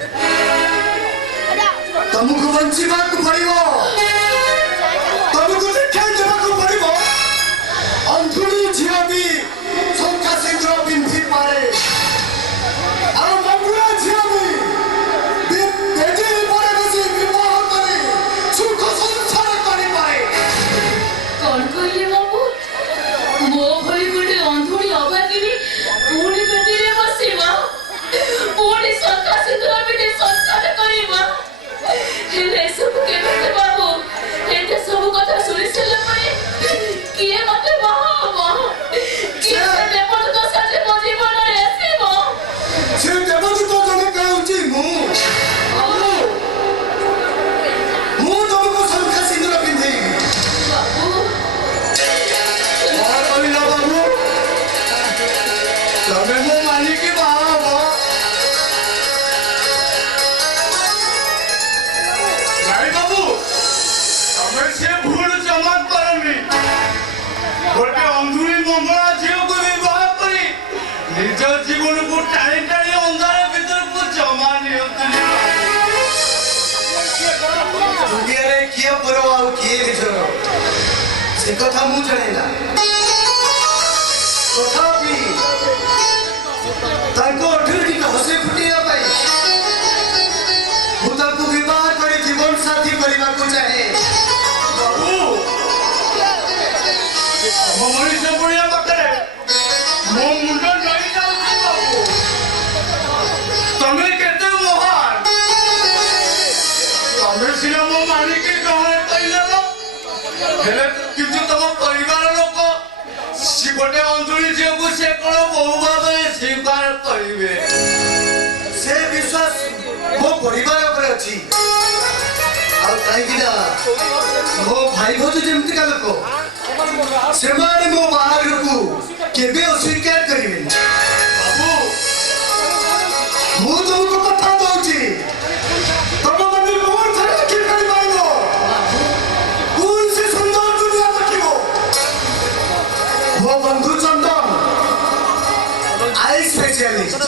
तुमको बंचिबाक पड़िबो तुमको देखाई देबाक पड़िबो अंधुड़ी झियो भी शंका सिंदूर पिंधि पारे और मंगुला झियो भी बेटी परे बसी विवाह करे सुख संसार करि पारे କଣ କହିଲେ ବାବୁ ମୋ ଭଳି ଗୋଟେ ଅନ୍ଧୁଣି ଅଭାଗିନୀ ପୁଣି ବେଦିରେ ବସିବା ପୁଣି ଶଙ୍ଖା ସିନ୍ଦୂର ପିନ୍ଧି ସଂସାର କରିବା ହେଲେ ଏସବୁ କେମିତି ବାବୁ ଏତେ ସବୁ କଥା ଶୁଣି ସାରିଲା ପରେ କିଏ ମତେ ବାହା ହବ କିଏ ସେ ଦେବଦୂତ ସାଥେ ମୋ ଜୀବନରେ ଆସିବ? से देवदूत जने कहउची मु तुमको शंखा सिंदूर पिंधेई ବାବୁ और बोलिला बाबू तबे मो मालिक की बाबा भाई बाबू तबे से भूल चमक करमी गोटे अंधुरी मंगला झियो को विवाह करी निज जीवन को टाणी टाणी अंधार भीतर को जमा नियंत्रण दुनिया रे किए परवा और किए निजर से कथा मु जानेना तथापि ताको अठुटी का हसे फुटिया पाई मु ताको विवाह करी जीवन साथी करबा को चाहे बाबू हम मनीष पुणिया पाखरे मो मुंड नहीं ହେଲେ କିନ୍ତୁ ତମ ପରିବାର ଲୋକ ଗୋଟେ ଅଞ୍ଜଳି ଝିଅକୁ ସେ କଣ ବୋହୁ ଭାବରେ ସ୍ୱୀକାର କରିବେ? ସେ ବିଶ୍ୱାସ ମୋ ପରିବାର ଉପରେ ଅଛି। ଆଉ କାହିଁକି ନା ମୋ ଭାଇ ଭଉଜ ଯେମିତିକା ଲୋକ ସେମାନେ ମୋ ବାହାଘରକୁ କେବେ ଅସ୍ୱୀକାର କରିବେନି। ବାବୁ ମୁଁ ତୁମକୁ କଥା ଦଉଛି ତମମାନେ ମୋର ଥରେ ଆଖି ପାଣି ପାଇବ କୌଣସି ସୁନ୍ଦର ଦୁନିଆ ଦେଖିବ। ମୋ ବନ୍ଧୁ ଚନ୍ଦନ ଆଇ ସ୍ପେଶିଆଲିଷ୍ଟ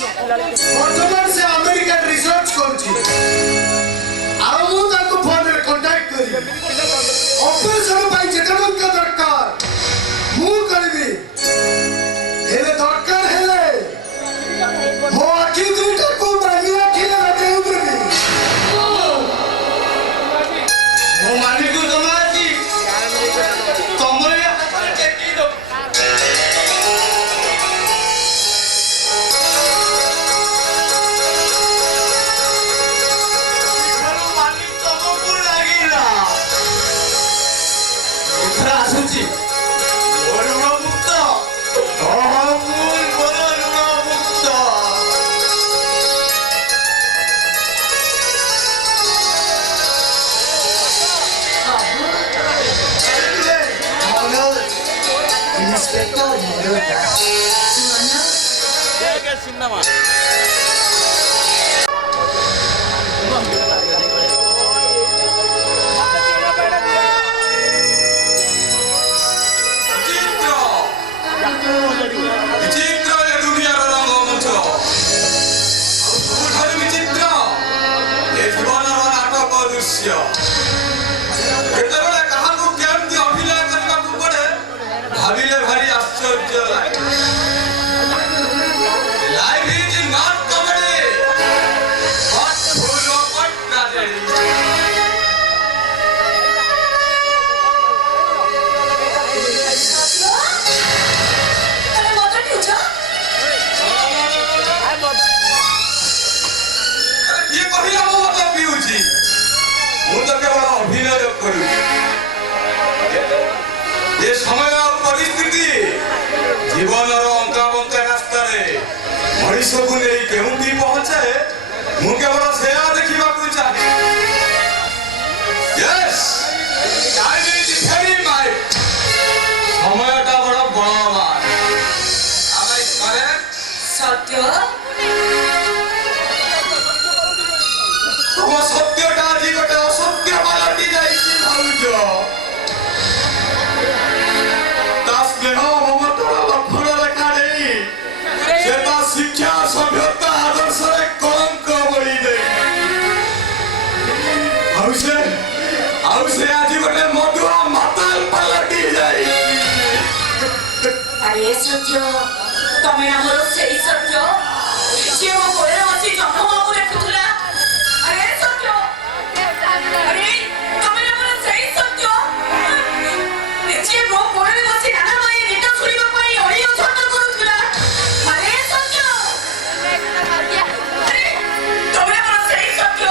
ବର୍ତ୍ତମାନ ସେ ଆମେରିକାରେ ରିସର୍ଚ୍ଚ କରୁଛି। ଆଉ ମୁଁ ତାଙ୍କୁ ଫୋନରେ କଣ୍ଟାକ୍ଟ କରିବି। ଅପରେସନ ପାଇଁ ଯେତେ ଟଙ୍କା ଦରକାର ମୁଁ କରିବି। ହେଲେ ଦରକାର ହେଲେ ମୋ ଆଖି ଦୁଇଟାକୁ ବାଲି ଆଖିରେ ଲଗେଇଦେବି। ମୋ ମାଲିକୁ ତମେ ଆଜି ତମରି ହାତରେ ଟେକି ଦବ। ମାଲିକ ତମକୁ ଲାଗିଲା ଏଥର ଆସୁଛି ମୋ ଋଣ ମୁକ୍ତ। ମୋର ଋଣ ମୁକ୍ତ। ইন্সপেক্টর ବିଚିତ୍ର ଏ ଦୁନିଆର ରଙ୍ଗମଞ୍ଚ। ଆଉ ସବୁଠାରୁ ବିଚିତ୍ର ଏ ଜୀବନର ନାଟକ ଦୃଶ୍ୟ। କେତେବେଳେ କାହାକୁ କେମିତି ଅଭିନୟ କରିବାକୁ ପଡେ ଭାବିଲେ ଭାରି ଆଶ୍ଚର୍ଯ୍ୟ ଲାଗେ। Life is not comedy, but full of tragedy. ତମେ ମଦ ପିଉଛ? ଆରେ କିଏ କହିଲା ମୁଁ ମଦ ପିଉଛି? ମୁଁ ତ କେବଳ ଅଭିନୟ କରୁଛି। ଏ ସମୟ ଆଉ ପରିସ୍ଥିତି ଜୀବନର ଅଙ୍କା ବଙ୍କା ରାସ୍ତାରେ ମଣିଷକୁ ନେଇ କେଉଁଠି ପହଞ୍ଚାଏ ମୁଁ କେବଳ ସେୟା ଦେଖିବାକୁ ଚାହେଁ। Yes, time is very right. ସମୟଟା ବଡ଼ ବଳବାନ। Am I correct? ସତ୍ୟ ତୁମ ସତ୍ୟଟା ଆଜି ଗୋଟେ ଅସତ୍ୟ ପାଲଟି ଯାଇଛି ଭାଉଜ। ତା ସ୍ନେହ ମମତାର ଲକ୍ଷଣ ରେଖା ଦେଇ ସେ ତା ଶିକ୍ଷା ସଭ୍ୟତା ଆଦର୍ଶରେ କଳଙ୍କ ବୋଳି ଦେଇ ଆଉ ସେ ଆଜି ଗୋଟେ ମଦୁଆ ମାତାଲ ପାଲଟି ଯାଇଛି। ଆରେ ସତ୍ୟ ତମେ ଆମର ସେଇ ସତ୍ୟ ଯିଏ ମୋ କୋଳରେ ବସି ଜହ୍ନମାମୁଁ ଦେଖୁଥିଲା। ଆରେ ସତ୍ୟ ଆରେ ତମେ ଆମର ସେଇ ସତ୍ୟ ଯିଏ ମୋ କୋଳରେ ବସି ନାନା ମାଇ ଗୀତ ଶୁଣିବା ପାଇଁ ଅଳିଅ ଝଟ କରୁଥିଲା। ଆରେ ସତ୍ୟ ଆରେ ତମେ ଆମର ସେଇ ସତ୍ୟ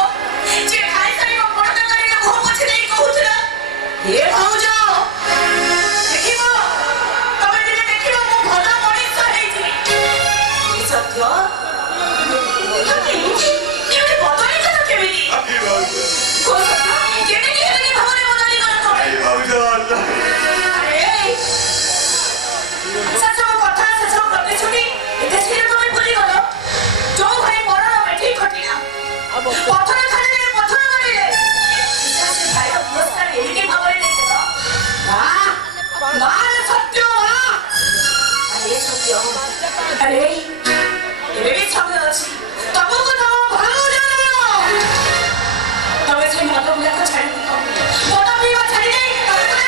ଯିଏ ଖାଇସାରିବା ବଡ଼ ତରକାରୀରେ ମୁହଁ ପୋଛି ଦେଇ କହୁଥିଲା ଏ ଭାଉଜ ଦେଖିବ ତମେ ଦିନେ ଦେଖିବ ମୁଁ ଭଲ ମଣିଷ ହେଇଛି। ସତ୍ୟ କେମିତି ବଦଳିଗଲ କେମିତି? କୋଉ ସତ୍ୟ? କେମିତି ଏମିତି ଭାବରେ ବଦଳିଗଲ ତମେ? ଆରେ ସେସବୁ କଥା ସେସବୁ ପ୍ରତିଶ୍ରୁତି ଏତେ ଶୀଘ୍ର ତମେ ଭୁଲିଗଲ? ଯୋଉ ଭାଇ ମରଣ ମେଠି ଖଟିଲା ପଥର ଖାଲିରେ ପଥର କରିଲେ ସେ ଭାଇର ପୁରସ୍କାର ଏମିତି ଭାବରେ ଦେଇଦେଲ। ନା ସତ୍ୟ ଆରେ ସତ୍ୟ ଆରେ ଏବେ ବି ସମୟ ଅଛି ତମକୁ ତମ ଭାଉଜ ତମେ ସେ ମଦ ପିଇବା ଛାଡ଼ି ମଦ ପିଇବା ଛାଡ଼ି ଦେଇ ତମେ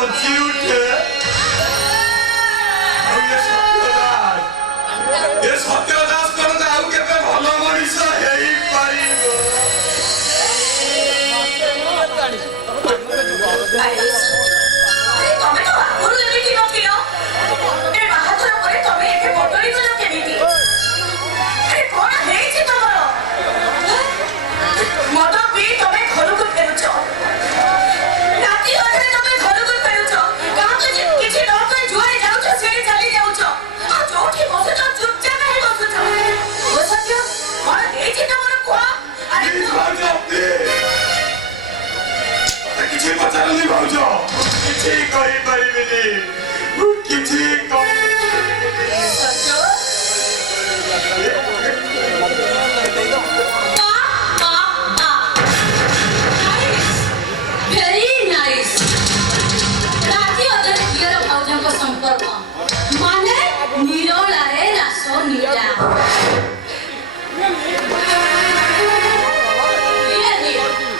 ବଞ୍ଚି ଉଠେ ଆଉ ଏ ସତ୍ୟ ଦାସ କରନ୍ତା ଆଉ କେବେ ଭଲ ମଣିଷ ହେଇପାରିବ ଆରେ ତମେ ତ ଆଗରୁ ଏମିତି ନଥିଲ ଏ ବାହାଘର ପରେ ତମେ ଏତେ ବଦଳି ଗଲ କେମିତି? ଆରେ କଣ ହେଇଛି ତମର? ମଦ ପିଇ ତମେ ଘରକୁ ଫେରୁଛ, ରାତି ଅଧରେ ତମେ ଘରକୁ ଫେରୁଛ, କାହାକୁ କିଛି ନ କହି ଯୁଆଡେ ଯାଉଛ ସିଆଡେ ଚାଲି ଯାଉଛ, ଆଉ ଯୋଉଠି ବସୁଛ ଚୁପଚାପ ହେଇ ବସୁଛ। ଓ ସତ୍ୟ, କଣ ହେଇଛି ତମର କୁହ? ଆରେ କିଛି ପଚାରନି ଭାଉଜ କିଛି କହିପାରିବିନି କିଛି Very nice. ରାତି ଅଧରେ ଝିଅର ଭାଉଜଙ୍କ ସମ୍ପର୍କ ମାନେ ନିରୋଳାରେ ରାସ ନୀଳା।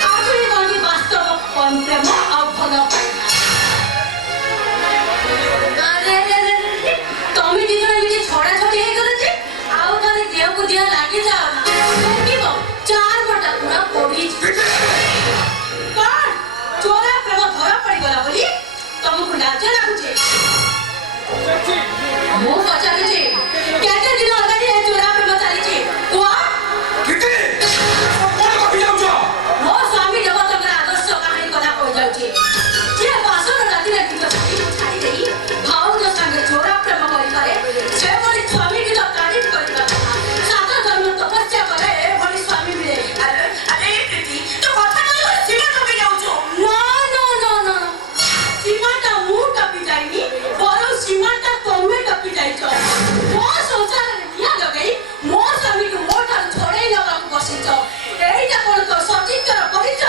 ଆହୁରି କହନ୍ତି ବାସ୍ତବ ପ୍ରେମ ଆଉ ଭଲ ପାଇବା। ଆରେ ତମେ ଦି ଜଣ ଏମିତି ଛଡ଼ା ଛଡ଼ି ହେଇଗଲ ଯେ ଆଉ ଥରେ ଦେହକୁ ଦେହ ଲାଗିଯାଅ ନା ଦେଖିବ 4 ଘଣ୍ଟା ପୁରା ପଡ଼ିଛି। କଣ ଚୋରା ପ୍ରେମ ଧରା ପଡ଼ିଗଲା ବୋଲି ତମକୁ ଲାଜ ଲାଗୁଛି? ମୁଁ ପଚାରୁଛି କେତେ ଦିନ ହେଲାଣି ଏ ଚୋରା ପ୍ରେମ ଚାଲିଛି କୁହ? ମୋ ସ୍ୱାମୀ ଜଗତଙ୍କର ଆଦର୍ଶ କାହାଣୀ କଥା କହିଯାଉଛି। ଯିଏ ବାସନ ରାତିରେ ନିଜ ସ୍ତ୍ରୀକୁ ଛାଡ଼ି ଦେଇ ଭାଉଜ ସାଙ୍ଗେ ଚୋରା ପ୍ରେମ କରିପାରେ ସେଭଳି ସ୍ୱାମୀକି ତ ତାରିଫ କରିବା କଥା। 7 ଜନ୍ମ ତପସ୍ୟା କଲେ ଏଭଳି ସ୍ୱାମୀ ମିଳେ। ଆରେ ପ୍ରୀତି, ତୁ କଥା କହି କହି ସୀମା ଟପି ଯାଉଛୁ। No. ସୀମାଟା ମୁଁ ଟପି ଯାଇନି, ବରଂ ସୀମାଟା ତମେ ଟପି ଯାଇଛ। ମୋ ସଂସାରରେ ନିଆଁ ଲଗେଇ ମୋ ସ୍ୱାମୀକୁ ମୋ ଠାରୁ ଛଡ଼େଇ ନେବାକୁ ବସିଛ। ଏଇଟା କଣ ତୋ ସତୀତ୍ୱର ପରିଚୟ?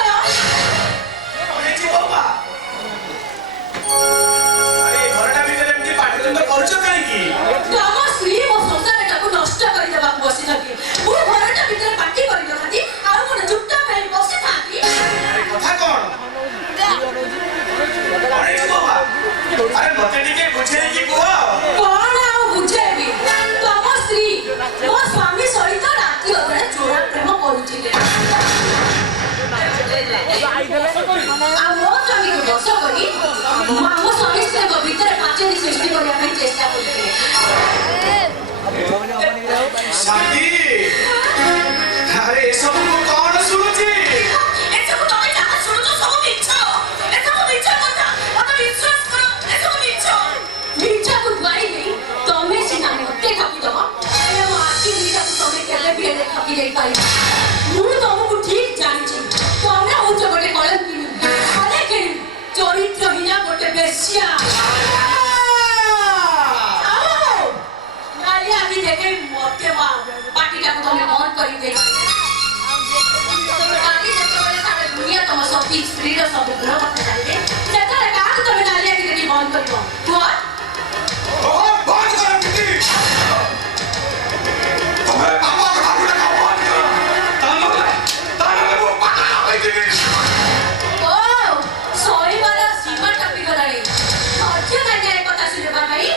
ତମ ସ୍ତ୍ରୀ ମୋ ସଂସାରଟାକୁ ନଷ୍ଟ କରିଦେବାକୁ ବସିଛନ୍ତି। ମୁଁ ଘରଟା ଭିତରେ ପାଟି କରିନଥାନ୍ତି ଆଉ କଣ ଚୁପଚାପ ହେଇ ବସିଥାନ୍ତି? କଣ ଆଉ ବୁଝେଇବି? ତମ ସ୍ତ୍ରୀ ମୋ ସ୍ୱାମୀ ସହିତ ରାତି ଅଧରେ ଚୋରା ପ୍ରେମ କରୁଥିଲେ ଆଉ ମୋ ସ୍ୱାମୀକୁ ବଶ କରି ଆମ ସ୍ୱାମୀ ସ୍ତ୍ରୀଙ୍କ ଭିତରେ ପାଚେରୀ ସୃଷ୍ଟି କରିବା ପାଇଁ ଚେଷ୍ଟା କରୁଥିଲେ। ଏସବୁ କଣ ଶୁଣୁଛି ଏସବୁ ତମେ ଯାହା ଶୁଣୁଛ ସବୁ ମିଛ। ଏସବୁ ମିଛ କଥା, ମତେ ବିଶ୍ୱାସ କର, ଏସବୁ ମିଛ। ମିଛକୁ ଧୁଆଇ ଦେଇ ତମେ ସିନା ମତେ ଠକିଦବ, ହେଲେ ମୋ ଆଖି ଦୁଇଟାକୁ ତମେ କେବେ ବି ହେଲେ ଠକି ଦେଇପାରିବ। ମୁଁ ତମକୁ ଠିକ ଜାଣିଛି ତମେ ହଉଛ ଗୋଟେ କଳଙ୍କିଣୀ, ଅନେକିଣୀ, ଚରିତ୍ରହୀନା ଗୋଟେ ବେଶ୍ୟା। କାଲି ଆଜି ଦେଖେ ମତେ ପାଟିଟାକୁ ତମେ ବନ୍ଦ କରିଦେଇ କାଲି ଯେତେବେଳେ ସାରା ଦୁନିଆ ତମ ସତୀ ସ୍ତ୍ରୀର ସବୁ ଗୁଣ କଥା ଜାଣିବେ ସେତେବେଳେ କାହାକୁ ତମେ ନାଲି ଆଖି ଦେଖି ବନ୍ଦ କରିବ କୁହ? ଓ ଶୋଇବାର ସୀମା ଟପିଗଲାଣି। ଧୈର୍ଯ୍ୟ ନାହିଁ ଏ କଥା ଶୁଣିବା ପାଇଁ।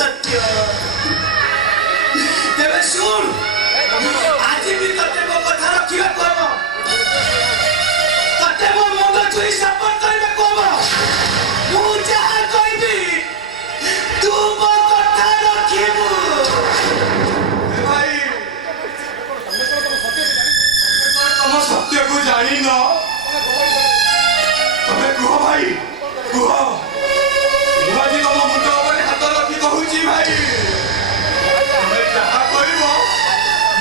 ସତ୍ୟ ତେବେ ଶୁଣ ଆଜି ବି ତତେ ମୋ କଥା ରଖିବାକୁ ହବ ତତେ ମୋ ମୁଣ୍ଡ ଛୁଇଁ ଶପଥ କରିବାକୁ ହବ ମୁଁ ଯାହା କହିବି ତୁ ମୋ କଥା ରଖିବୁ ଭାଇ ତମ ସତ୍ୟକୁ ଜାଣିନ ତମେ କୁହ ଭାଇ କୁହ ମୁଁ ଆଜି ତମ ମୁଣ୍ଡ ଉପରେ ହାତ ରଖି କହୁଛି ଭାଇ ତମେ ଯାହା କହିବ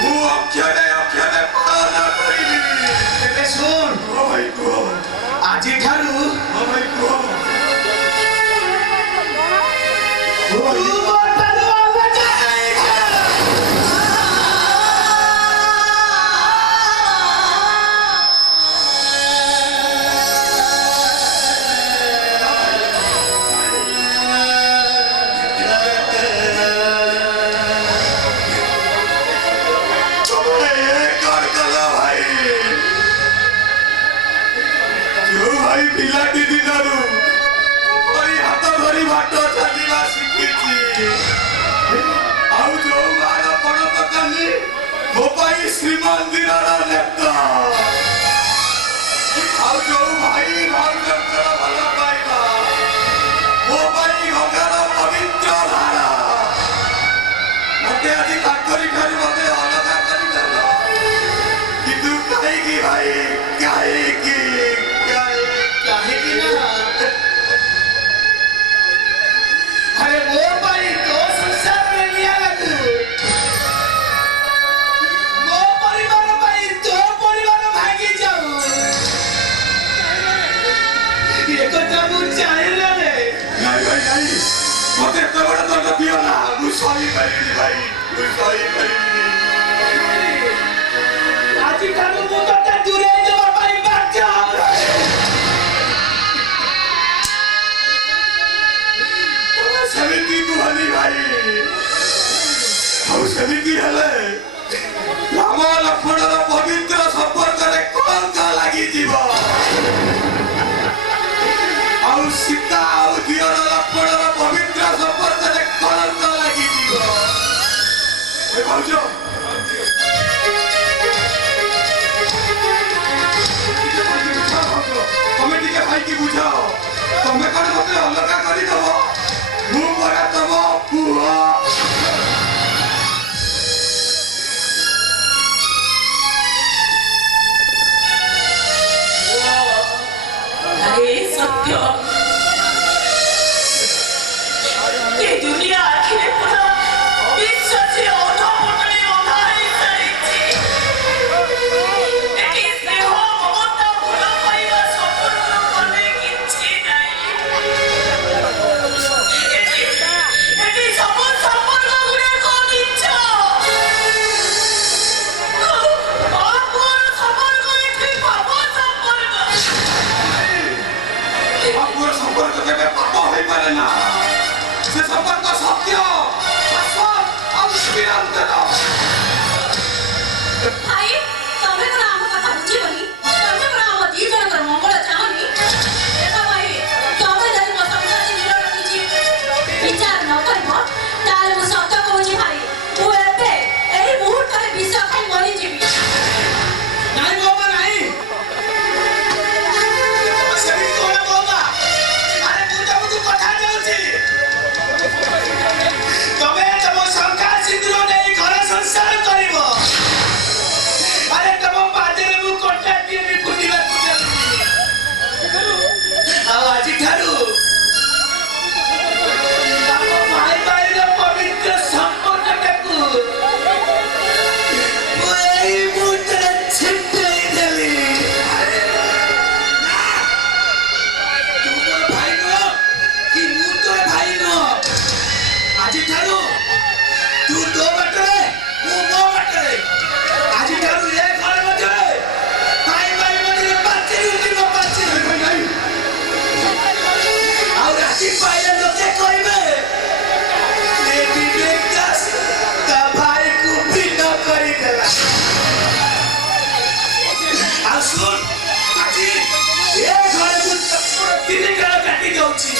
ମୁଁ ଅକ୍ଷରେ ଅକ୍ଷରେ ପାଳନ କରିବି ତେବେ ଶୁଣ କୁହ ଭାଇ କୁହ ଆଜିଠାରୁ ହଁ ଭାଇ କୁହ ତୁ ମୋ ଠାରୁ ଅଲଗା ହେଇଯା ତମେ ଏ କରିଦେଲ ଭାଇ ଯୋଉ ଭାଇ ପିଲାଟି ଦିନରୁ ওই হাত ধরি বাট চালিবা শিখিছি ଆଉ ଯୋଉ ମାର ପଣ ପକାନି ମୋ ପାଇଁ ଶ୍ରୀମନ୍ଦିରର ନେତା ଆଉ ଯୋଉ ଭାଇ ଭାଉଜଙ୍କର ଭଲ ପାଇବା ମୋ ପାଇଁ ଗଙ୍ଗାର ପବିତ୍ର ଧାରା ମତେ ଆଜି ତାଙ୍କରି ଠାରୁ ମତେ ଅଲଗା କରିଦେଲ କିନ୍ତୁ କାହିଁକି ଭାଇ କାହିଁକି କାହିଁକି ନା ଆରେ ମୋ ପାଇଁ ତୋ ସଂସାରରେ ନିଆଁ ଲାଗୁ ମୋ ପରିବାର ପାଇଁ ତୋ ପରିବାର ଭାଙ୍ଗି ଯାଉ ଏକଥା ମୁଁ ଚାହିଁଲେ ନାଇଁ ଭାଇ ନାଇଁ ମତେ ଏତେ ବଡ଼ ଦଣ୍ଡ ଦିଅ ନା ମୁଁ ସହିପାରିବିନି ଭାଇ ମୁଁ ସହିପାରିବିନି ଆଜିଠାରୁ ମୁଁ ତତେ ଦୂରେଇ ଦେବା ପାଇଁ ବାଧ୍ୟ ତମେ ସେମିତି କୁହନି ଭାଇ ଆଉ ସେମିତି ହେଲେ ରାମ ଲକ୍ଷ୍ମଣର ପବିତ୍ର ସମ୍ପର୍କରେ କଳଙ୍କ ଲାଗିଯିବ ଆଉ ସୀତା ଆଉ ଦିଅର ଲକ୍ଷ୍ମଣର ପବିତ୍ର ସମ୍ପର୍କରେ କଳଙ୍କ ଲାଗିଯିବ ଏ ଭାଉଜ ତମେ ଟିକେ ଭାଇକି ବୁଝାଅ ତମେ କଣ ମତେ ଅଲଗା କରିଦବ ମୁଁ ପରା ତମ ପୁଅ अरे सत्य ये दुनिया आखिर पूरा विश्वासी अधपतने अधा ହେଇସାରିଛି ଏଠି ସ୍ନେହ ମମତା ଭଲ ପାଇବା ସମ୍ପର୍କ ମାନେ କିଛି ନାହିଁ ଏଠି ସବୁ ସମ୍ପର୍କ ଗୁଡାକ ମିଛ ସମ୍ପର୍କ ଏଠି ଭାବ ସମ୍ପର୍କ ପୁଅ ସମ୍ପର୍କ କେବେ ପାପ ହେଇପାରେ ନା ସେ ସମ୍ପର୍କ ସତ୍ୟ ଶାଶ୍ୱତ ଆଉ ଚିରନ୍ତନ ଭାଇ ତମେ କଣ ଆମ କଥା ବୁଝିବନି ତମେ କଣ ଆମ ଦି ଜଣଙ୍କର ମଙ୍ଗଳ ଚାହଁନି ଦେଖ ଭାଇ ତମେ ଯଦି ମୋ ସଂସାରରେ ନିରଳ କିଛି ବିଚାର ନ କରିବ ତାହେଲେ ମୁଁ ସତ କହୁଛି ଭାଇ ମୁଁ ଏବେ ଏଇ ମୁହୂର୍ତ୍ତରେ ବିଷ ଖାଇ ମରିଯିବି ନାଇଁ ବାବା ନାଇଁ ସେମିତି କଣ ବାବା ଆରେ ମୁଁ ତମକୁ କଥା ଦେଉଛି ତମେ ତମ ଶଙ୍ଖା ସିନ୍ଦୁର ନେଇ ଘର ସଂସାର କରିବ ଆରେ ତମ ପାଦରେ ମୁଁ କଣ୍ଟା ଦିଏନି ଫୁଟିବାକୁ ଚାଲୁଛି ଆଉ ଆଜିଠାରୁ ଆମ ଭାଇ ଭାଇର ପବିତ୍ର ସମ୍ପର୍କଟାକୁ ମୁଁ ଏଇ ମୁହୂର୍ତ୍ତରେ ଛିଣ୍ଡେଇ ଦେଲି ତୁ ମୋର ଭାଇ ନୁହ କି ମୁଁ ତୋର ଭାଇ ନୁହ ଆଜିଠାରୁ ତୁ ତୋ ବାଟରେ ମୁଁ ମୋ ବାଟରେ ଆଜିଠାରୁ ଏ ଘର ମଧ୍ୟରେ ଭାଇ ଭାଇ ମଧ୍ୟରେ ପାଚେରୀ ଉଠିବ ପାଚେରୀ ଆଉ ରାତି ପାଇଲେ ଲୋକେ କହିବେ ଏ ବିବେକ ଦାସ ତା ଭାଇକୁ ଭିନ୍ନ କରିଦେଲା ଆଉ ଶୁଣ ଆଜି ଏ ଘରେ ମୁଁ 3 ଗାଳ କାଟି ଯାଉଛି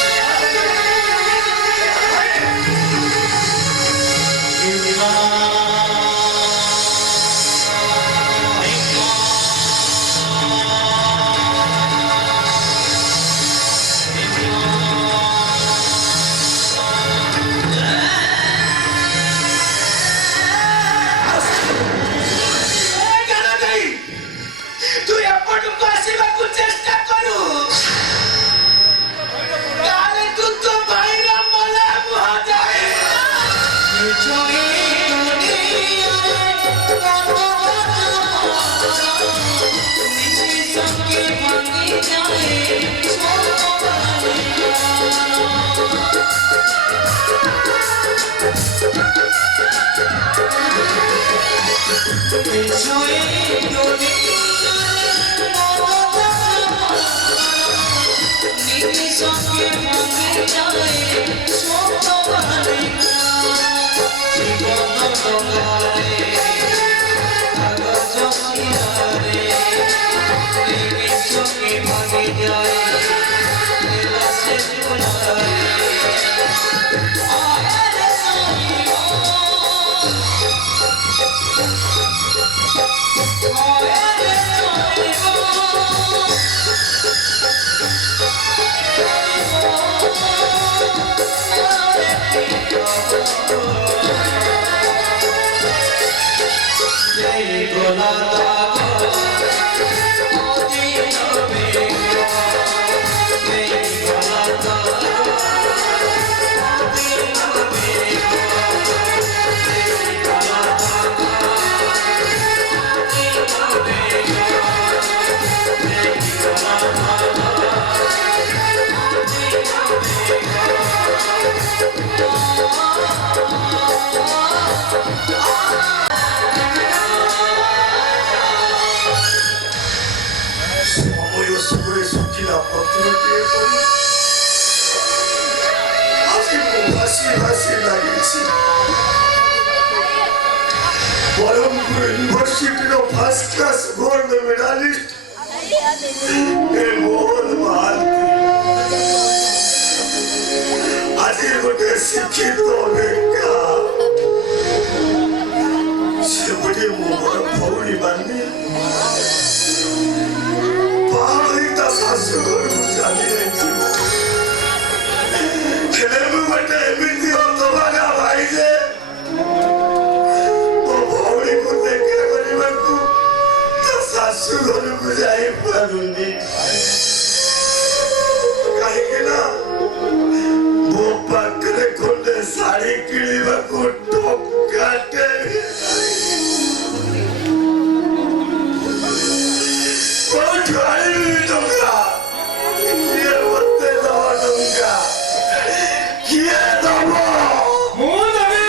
ସମୟ ସବୁରେ ଶୁଖିଲା ପତ୍ରଟିଏ ପରି ଆଜି ମୁଁ ଭାସି ଭାସି ଲାଗିଛି। ବ୍ରହ୍ମପୁର ୟୁନିଭର୍ସିଟିର first class gold medalist Mohan Mohanty ଆଜି ଗୋଟେ ଶିକ୍ଷିତ ବେକା ସେପଟେ ମୁଁ ମୋର ଭଉଣୀ ବାନ୍ଧି ତା ଶାଶୁ ଘରକୁ ଚାଲି ଯାଇଛି। ହେଲେ ମୁଁ ଗୋଟେ ଏମିତି ହତଭାଗା ଭାଇ ଯେ ମୋ ଭଉଣୀକୁ ଦେଖା କରିବାକୁ ତା ଶାଶୁ ଘରକୁ ଯାଇପାରୁନି। କାହିଁକି ନା ମୋ ପାଖରେ ଖଣ୍ଡେ ଶାଢ଼ୀ କିଣିବାକୁ ଟଙ୍କାଟେ କୋଉଠୁ ଆଣିବି ଟଙ୍କା? କିଏ ମତେ ଦବ ଟଙ୍କା? କିଏ ଦବ? ମୁଁ ଦେବି।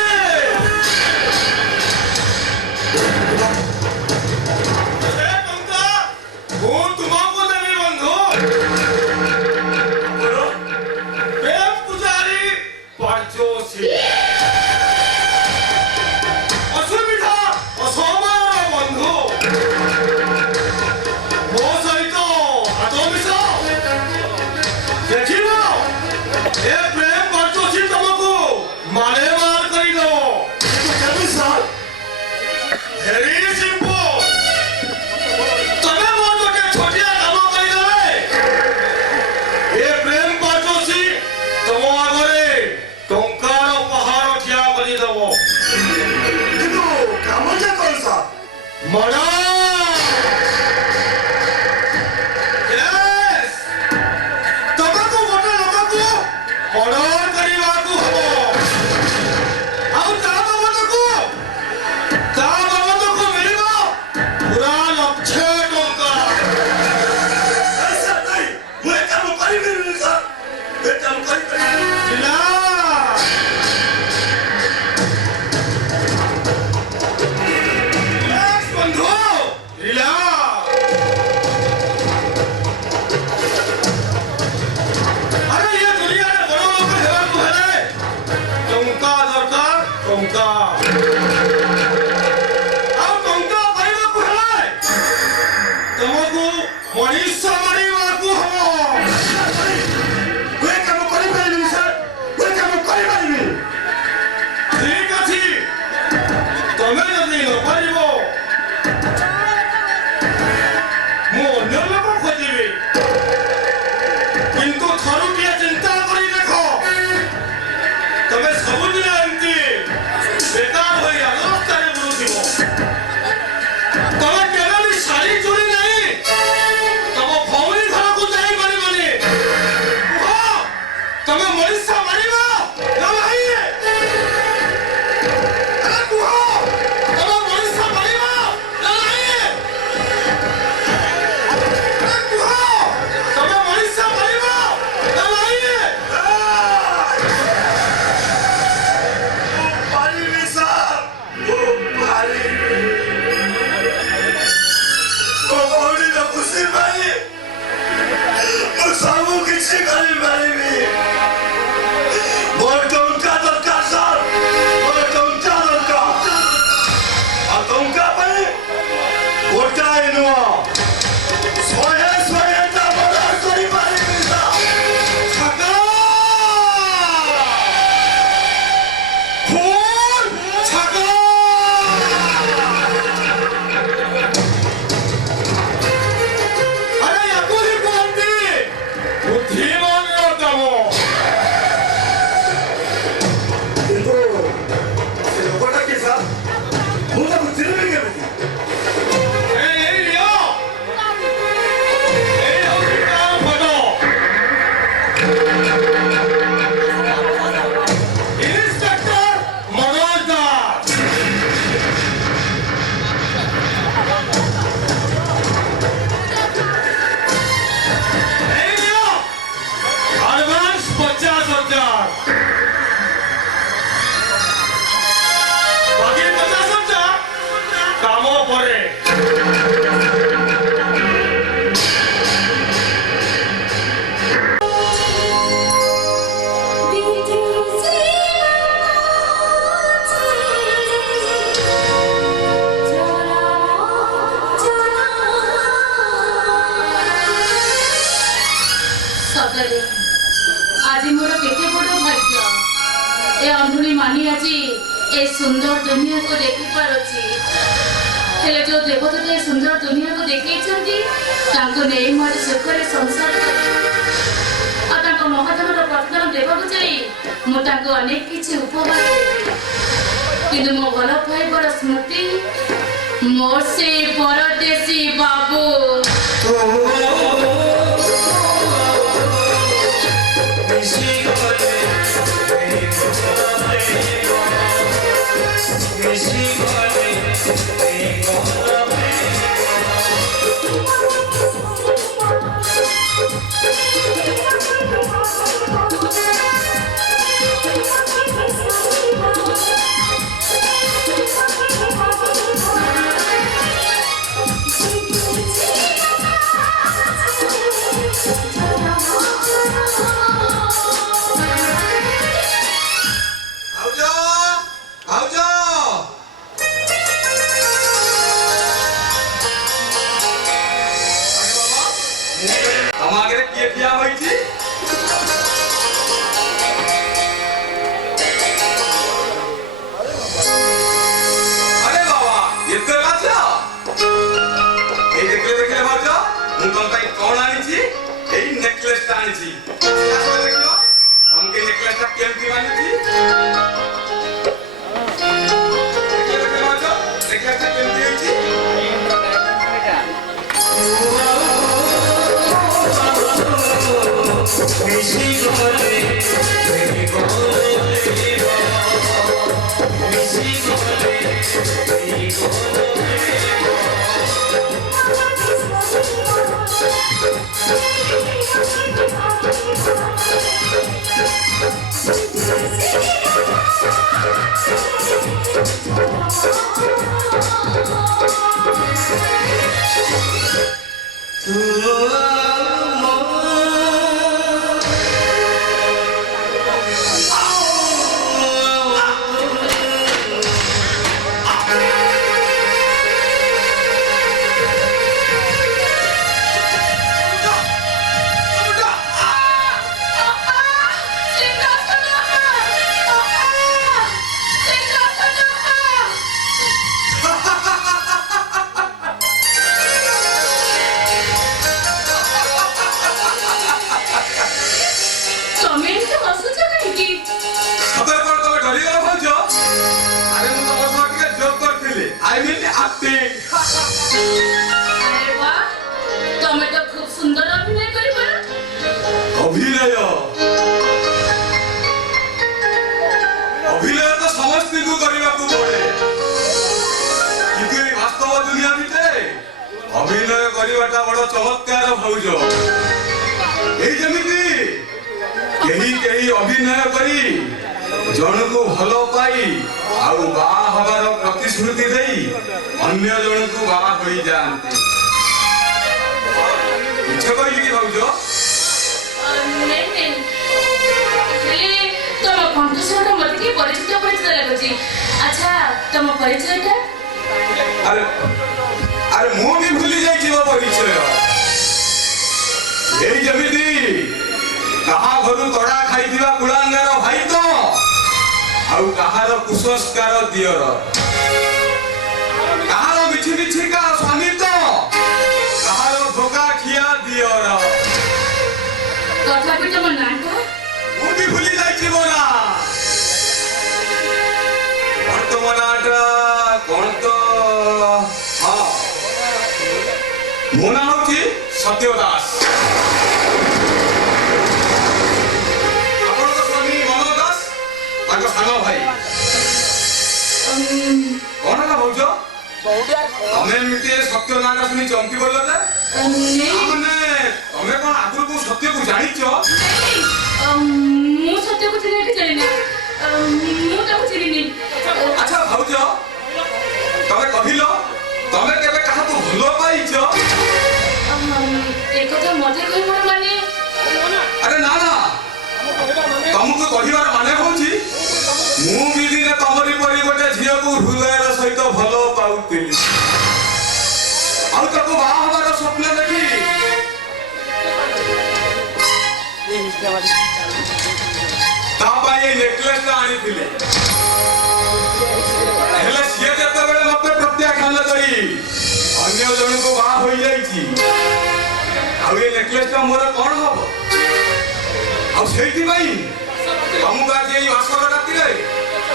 ଏ ଟଙ୍କା ମୁଁ ତୁମକୁ ଦେବି ବନ୍ଧୁ। ପ୍ରେମ ପୂଜାରୀ ପାର୍ଯ୍ୟୋଷୀ ଅସୁବିଧା ଅସମୟ ବନ୍ଧୁ ମୋ ସହିତ ହାତ ମିଶ ଦେଖିବ ଏ ପ୍ରେମ ପାର୍ଯ୍ୟୋଷୀ ତମକୁ ମାଳେ ମାଳ କରିଦବ। Very simple. ତମେ ମୋର ଗୋଟେ ଛୋଟିଆ କାମ କରିଦେବେ ଏ ପ୍ରେମ ପାର୍ଯ୍ୟୋଷୀ ତମ ଆଗରେ ଟଙ୍କାର ପାହାଡ଼ ଠିଆ କରିଦବ। କିନ୍ତୁ କାମଟା କଣ ସାର୍? ମର୍ଡର। Yes! ତମକୁ ଗୋଟେ ଲୋକକୁ ମର୍ଡର କରିବାକୁ ହବ। ଆଉ ତା ବାବଦକୁ ମିଳିବ ପୁରା 1,00,000 ଟଙ୍କା। ସାର୍ ନାଇଁ ମୁଁ ଏ କାମ କରିପାରିବିନି ସାର୍। ଏ କାମ କରିପାରିବିନି। ପିଲା Yes, ବନ୍ଧୁ ନୁହଁ ଶହେ ଶହେଟା ମର୍ଡର କରିପାରିବି ଛାତ୍ର ଫୁଲ ଛାତ୍ର ଆରେ ୟାକୁ ହିଁ କୁହନ୍ତି ବୁଦ୍ଧିମାନର କାମ କିନ୍ତୁ ସେ ଲୋକଟା କିଏ ସାର୍ ମୁଁ ତାକୁ ଚିହ୍ନିବି କେମିତି ଏଇ ନିଅ ଏଇ ହଉଛି ତାର ଫଟୋ ଇନ୍ସପେକ୍ଟର ମନୋଜ ଦାସ ଏଇ ନିଅ ଆଡଭାନ୍ସ 50,000 ବାକି 50,000 କାମ ପରେ ସତରେ ଆଜି ମୋର କେତେ ବଡ଼ ଭାଗ୍ୟ ଏ ଅନ୍ଧୁଣୀ ମାନି ଆଜି ଏ ସୁନ୍ଦର ଦୁନିଆକୁ ଦେଖିପାରୁଛି ହେଲେ ଯୋଉ ଦେବତା ଏ ସୁନ୍ଦର ଦୁନିଆକୁ ଦେଖେଇଛନ୍ତି ତାଙ୍କୁ ନେଇ ମୋର ସୁଖରେ ସଂସାର କରି ଆଉ ତାଙ୍କ ମହାଦେବର ପ୍ରତିଦାନ ଦେବାକୁ ଯାଇ ମୁଁ ତାଙ୍କୁ ଅନେକ କିଛି ଉପହାର ଦେବି କିନ୍ତୁ ମୋ ଭଲ ପାଇବାର ସ୍ମୃତି ମୋର ସେ ପରଦେଶୀ ବାବୁ ତମ ଆଗରେ କିଏ ଠିଆ ହୋଇଛି ଆରେ ବାବା ଏତେ ଲାଜ ଏଇ ଦେଖିଲେ ଭାଉଜ ମୁଁ ତମ ପାଇଁ କଣ ଆଣିଛି ଏଇ ନେକଲେସଟା ଆଣିଛି ଦେଖିବ ତମକୁ ଏଇ ନେକଲେସଟା କେମିତି ବାନ୍ଧୁଛି ଦେଖିଲେ ଭାଉଜ ନେକଲେସଟା କେମିତି ହେଇଛି अरे वाह तमे तो खूब सुंदर अभिनय करिबा अभिनय अभिनय तो समस्त को करबा को पड़े किंतु ए वास्तव दुनिया भितरे अभिनय करबाटा बड़ चमत्कार भौज एई जेमिति केही अभिनय करी जन को भलो पाई आउ बा हबार प्रतिश्रुति देई अन्य जन को बा होई जानते इच्छा कहिली कि भौज नहीं हेले तुम कंठस्वर का मत की परिचित परिचित लागुची अच्छा तुम परिचय का अरे ଆରେ ମୁଁ ବି ଭୁଲି ଯାଇଛି ମୋ ପରିଚୟ। ଏଇ ଯେମିତି କାହା ଘରୁ ତଡ଼ା ଖାଇଥିବା କୁଳାଙ୍ଗାର ଭାଇ ତ ଆଉ କାହାର କୁସଂସ୍କାର ଦିଅର, କାହାର ମିଛି ମିଛିକା ସ୍ୱାମୀ ତ କାହାର ଧୋକା ଖିଆ ଦିଅର। ତଥାପି ତମ ନାଁଟା ମୁଁ ବି ଭୁଲି ଯାଇଛି ମୋ ନାଁ। କଣ ତମ ନାଁଟା କଣ ତ? ହଁ, ମୋ ନାଁ ହଉଛି ସତ୍ୟ ଦାସ। ଆପଣଙ୍କ ସ୍ୱାମୀ ମନୋଜ ଦାସ ତାଙ୍କ ସାନ ଭାଇ। କଣ ହେଲା ଭାଉଜ? ତମେ ଏମିତି ସତ୍ୟ ନାଁଟା ଶୁଣି ଚମକି ଗଲ ଯେ? ମାନେ ତମେ କଣ ଆଗରୁ କୋଉ ସତ୍ୟକୁ ଜାଣିଛ? ମୁଁ ସତ୍ୟକୁ ଚିହ୍ନିକି ଜାଣିନି। ମୁଁ ତାକୁ ଚିହ୍ନିନି। ଆଚ୍ଛା ଭାଉଜ, ତମେ କହିଲ ତମେ କେବେ କାହାକୁ ଭଲ ପାଇଛ? ଏକଥା ମତେ କହିବାର ମାନେ? ଆରେ ନା ନା, ତମକୁ କହିବାର ମାନେ ହଉଛି ମୁଁ ବି ଦିନେ ତମରି ପରି ଗୋଟେ ଝିଅକୁ ହୃଦୟର ସହିତ ଭଲ ପାଉଥିଲି, ଆଉ ତାକୁ ବାହା ହବାର ସ୍ୱପ୍ନ ଦେଖି ତା ପାଇଁ ଏଇ ନେକଲେସଟା ଆଣିଥିଲି। ହେଲେ ସିଏ ଯେତେବେଳେ ମତେ ପ୍ରତ୍ୟାଖ୍ୟାନ କରି ଅନ୍ୟ ଜଣକୁ ବାହା ହୋଇଯାଇଛି, ଆଉ ଏ ନେକଲେସଟା ମୋର କଣ ହବ? ଆଉ ସେଇଥିପାଇଁ ତମକୁ ଆଜି ଏଇ ବାସର ରାତିରେ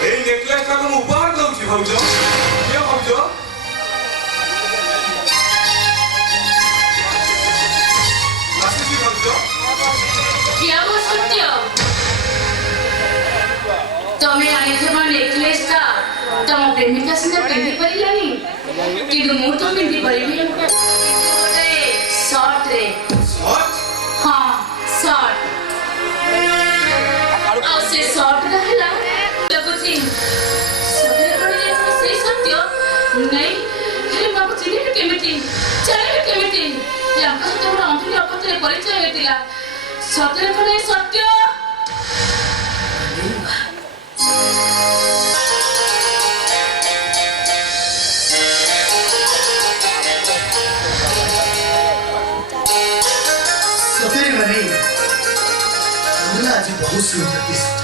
ଏଇ ନେକଲେସଟାକୁ ମୁଁ ଉପହାର ଦଉଛି ଭାଉଜ। କିଏ ଭାଉଜ? ଆସିଛି ଭାଉଜ। କିଏ ହବ ସତ୍ୟ? ତମେ ଆଣିଥିବା ନେକଲେସଟା ତମ ପ୍ରେମିକା ସିନା ପିନ୍ଧି ପାରିଲାନି, କିନ୍ତୁ ମୁଁ ତ ପିନ୍ଧି ପାରିବି। ଗୋଟେ ସର୍ଟରେ। ସର୍ଟ? ହଁ, ସର୍ଟ। ଆଉ ସେ ସର୍ଟଟା ହେଲା ଲାଗୁଛି ସତରେ କଣ ଯାଇଥିବ ସେଇ ସତ୍ୟ? ନାଇଁ, ହେଲେ ମୁଁ ଆକୁ ଚିହ୍ନିବି କେମିତି, ଜାଣିବି କେମିତି? ୟାଙ୍କ ସହିତ ମୋର ଅନ୍ତିମ ଅବସ୍ଥାରେ ପରିଚୟ ହେଇଥିଲା। ସତରେ କଣ ଏ ସତ୍ୟ? सतेरे मनी तुमला आज बहुत सुंदर दिसत।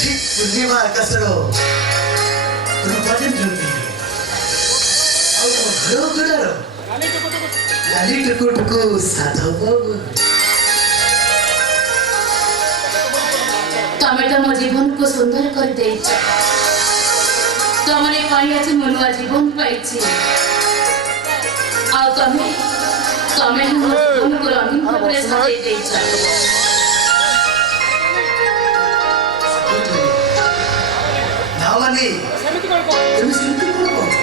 ठीक पूर्णिमा आकाशर रूपाजन रंगी ଆଉ ତମ ଘର ଘରର ଲାଲି ଟୁକୁ ଟୁକୁ ସାଧବ। ତମେ ତମ ଜୀବନକୁ ସୁନ୍ଦର କରିଦେଇଛ। ତମରି ପାଇଁ ଆଜି ମୁଁ ନୂଆ ଜୀବନ ପାଇଛି। ଆଉ ତମେ ତମେ ହିଁ ମୋ ଜୀବନକୁ ରଙ୍ଗୀନ ଭାବରେ ସଜେଇ ଦେଇଛ। ନା ମାନେ তুমি ସେମିତି କଣ କହୁଛ?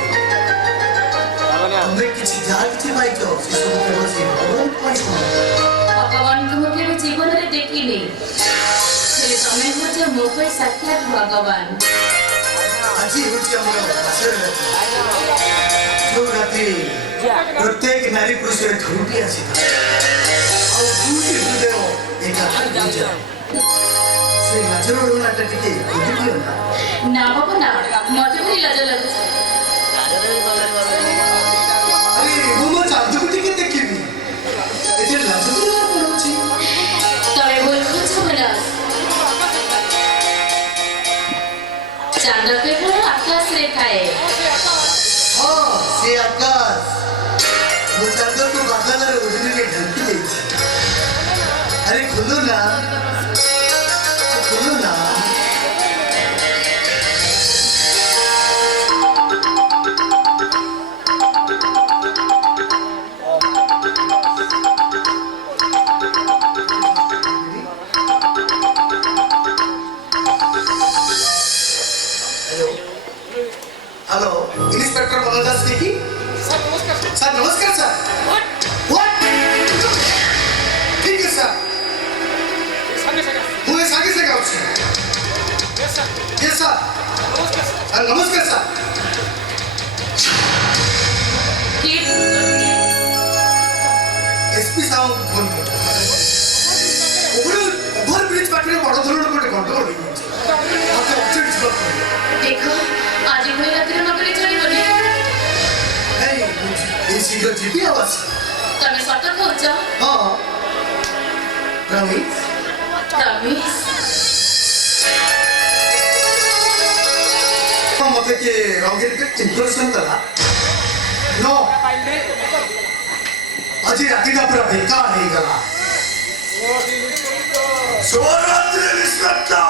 ତମେ କିଛି ଯାହା କିଛି ପାଇଛ ସେସବୁ କେବଳ ସେ ଭଗବାନଙ୍କ ପାଇଁ ଶୁଣ। ଭଗବାନଙ୍କୁ ମୁଁ କେବେ ଜୀବନରେ ଦେଖିନି, ହେଲେ ତମେ ହଉଛ ମୋ ପାଇଁ ସାକ୍ଷାତ ଭଗବାନ। ଆଜି ହେଉଛି ଆମର ବାସର ରାତି। ଯୋଉ ରାତି ପ୍ରତ୍ୟେକ ନାରୀ ପୁରୁଷରେ ଥରୁଟି ଆସିଥାଏ ଆଉ ଦୁଇଟି ହୃଦୟ ଏକାକାର ହୋଇଯାଏ। ସେ ନାଚର ଓଢ଼ଣାଟା ଟିକେ ଖୋଲିଦିଅ ନା। ନା ବାବା ନା, ମତେ ଭାରି ଲାଜ ଲାଗୁଛି। ଆରେ ମୁଁ ମୋ ଚାନ୍ଦୁକୁ ଟିକେ ଦେଖିବି। ଏଥିରେ ଲାଜ କରିବାର କଣ ଅଛି? ତମେ ଭୁଲ କରୁଛ ବିନାଶ। ଚାନ୍ଦ କେବଳ ଆକାଶରେ ଥାଏ। ହଁ, ସେ ଆକାଶ ମୋ ଚାନ୍ଦକୁ ବାଦଲର ଓଢ଼ଣାରେ ଢାଙ୍କି ଦେଇଛି। ଆରେ ଖୋଲ ନା, ଖୋଲ ନା। Hello inspector Manoj speaking. Sir नमस्कार सर। व्हाट? ठीक है सर। मुझे सागे से गाँव से। Yes sir. नमस्कार सर। एसपी साहब फोन कर। ओवर ब्रिज पाखरे बड़ धरण गोटे गंडगोल हो जाए। मत अर्जेंट जरूरत देखो आज भई रातिर नगरी चलिबनी। नहीं ଶୀଘ୍ର ଯିବି ଆଉ ଆସିବି ତମେ ସତ କହୁଛ? ହଁ ପ୍ରମିସ୍ ପ୍ରମିସ୍? ମତେ କିଏ ରଙ୍ଗୀନ ଇମ୍ପ୍ରେସନ୍ କଲା नो ଆଜି ରାତିଟା ପୁରା ବେକାର ହେଇଗଲା ଶୁଭରାତ୍ରି ଇନ୍ସପେକ୍ଟର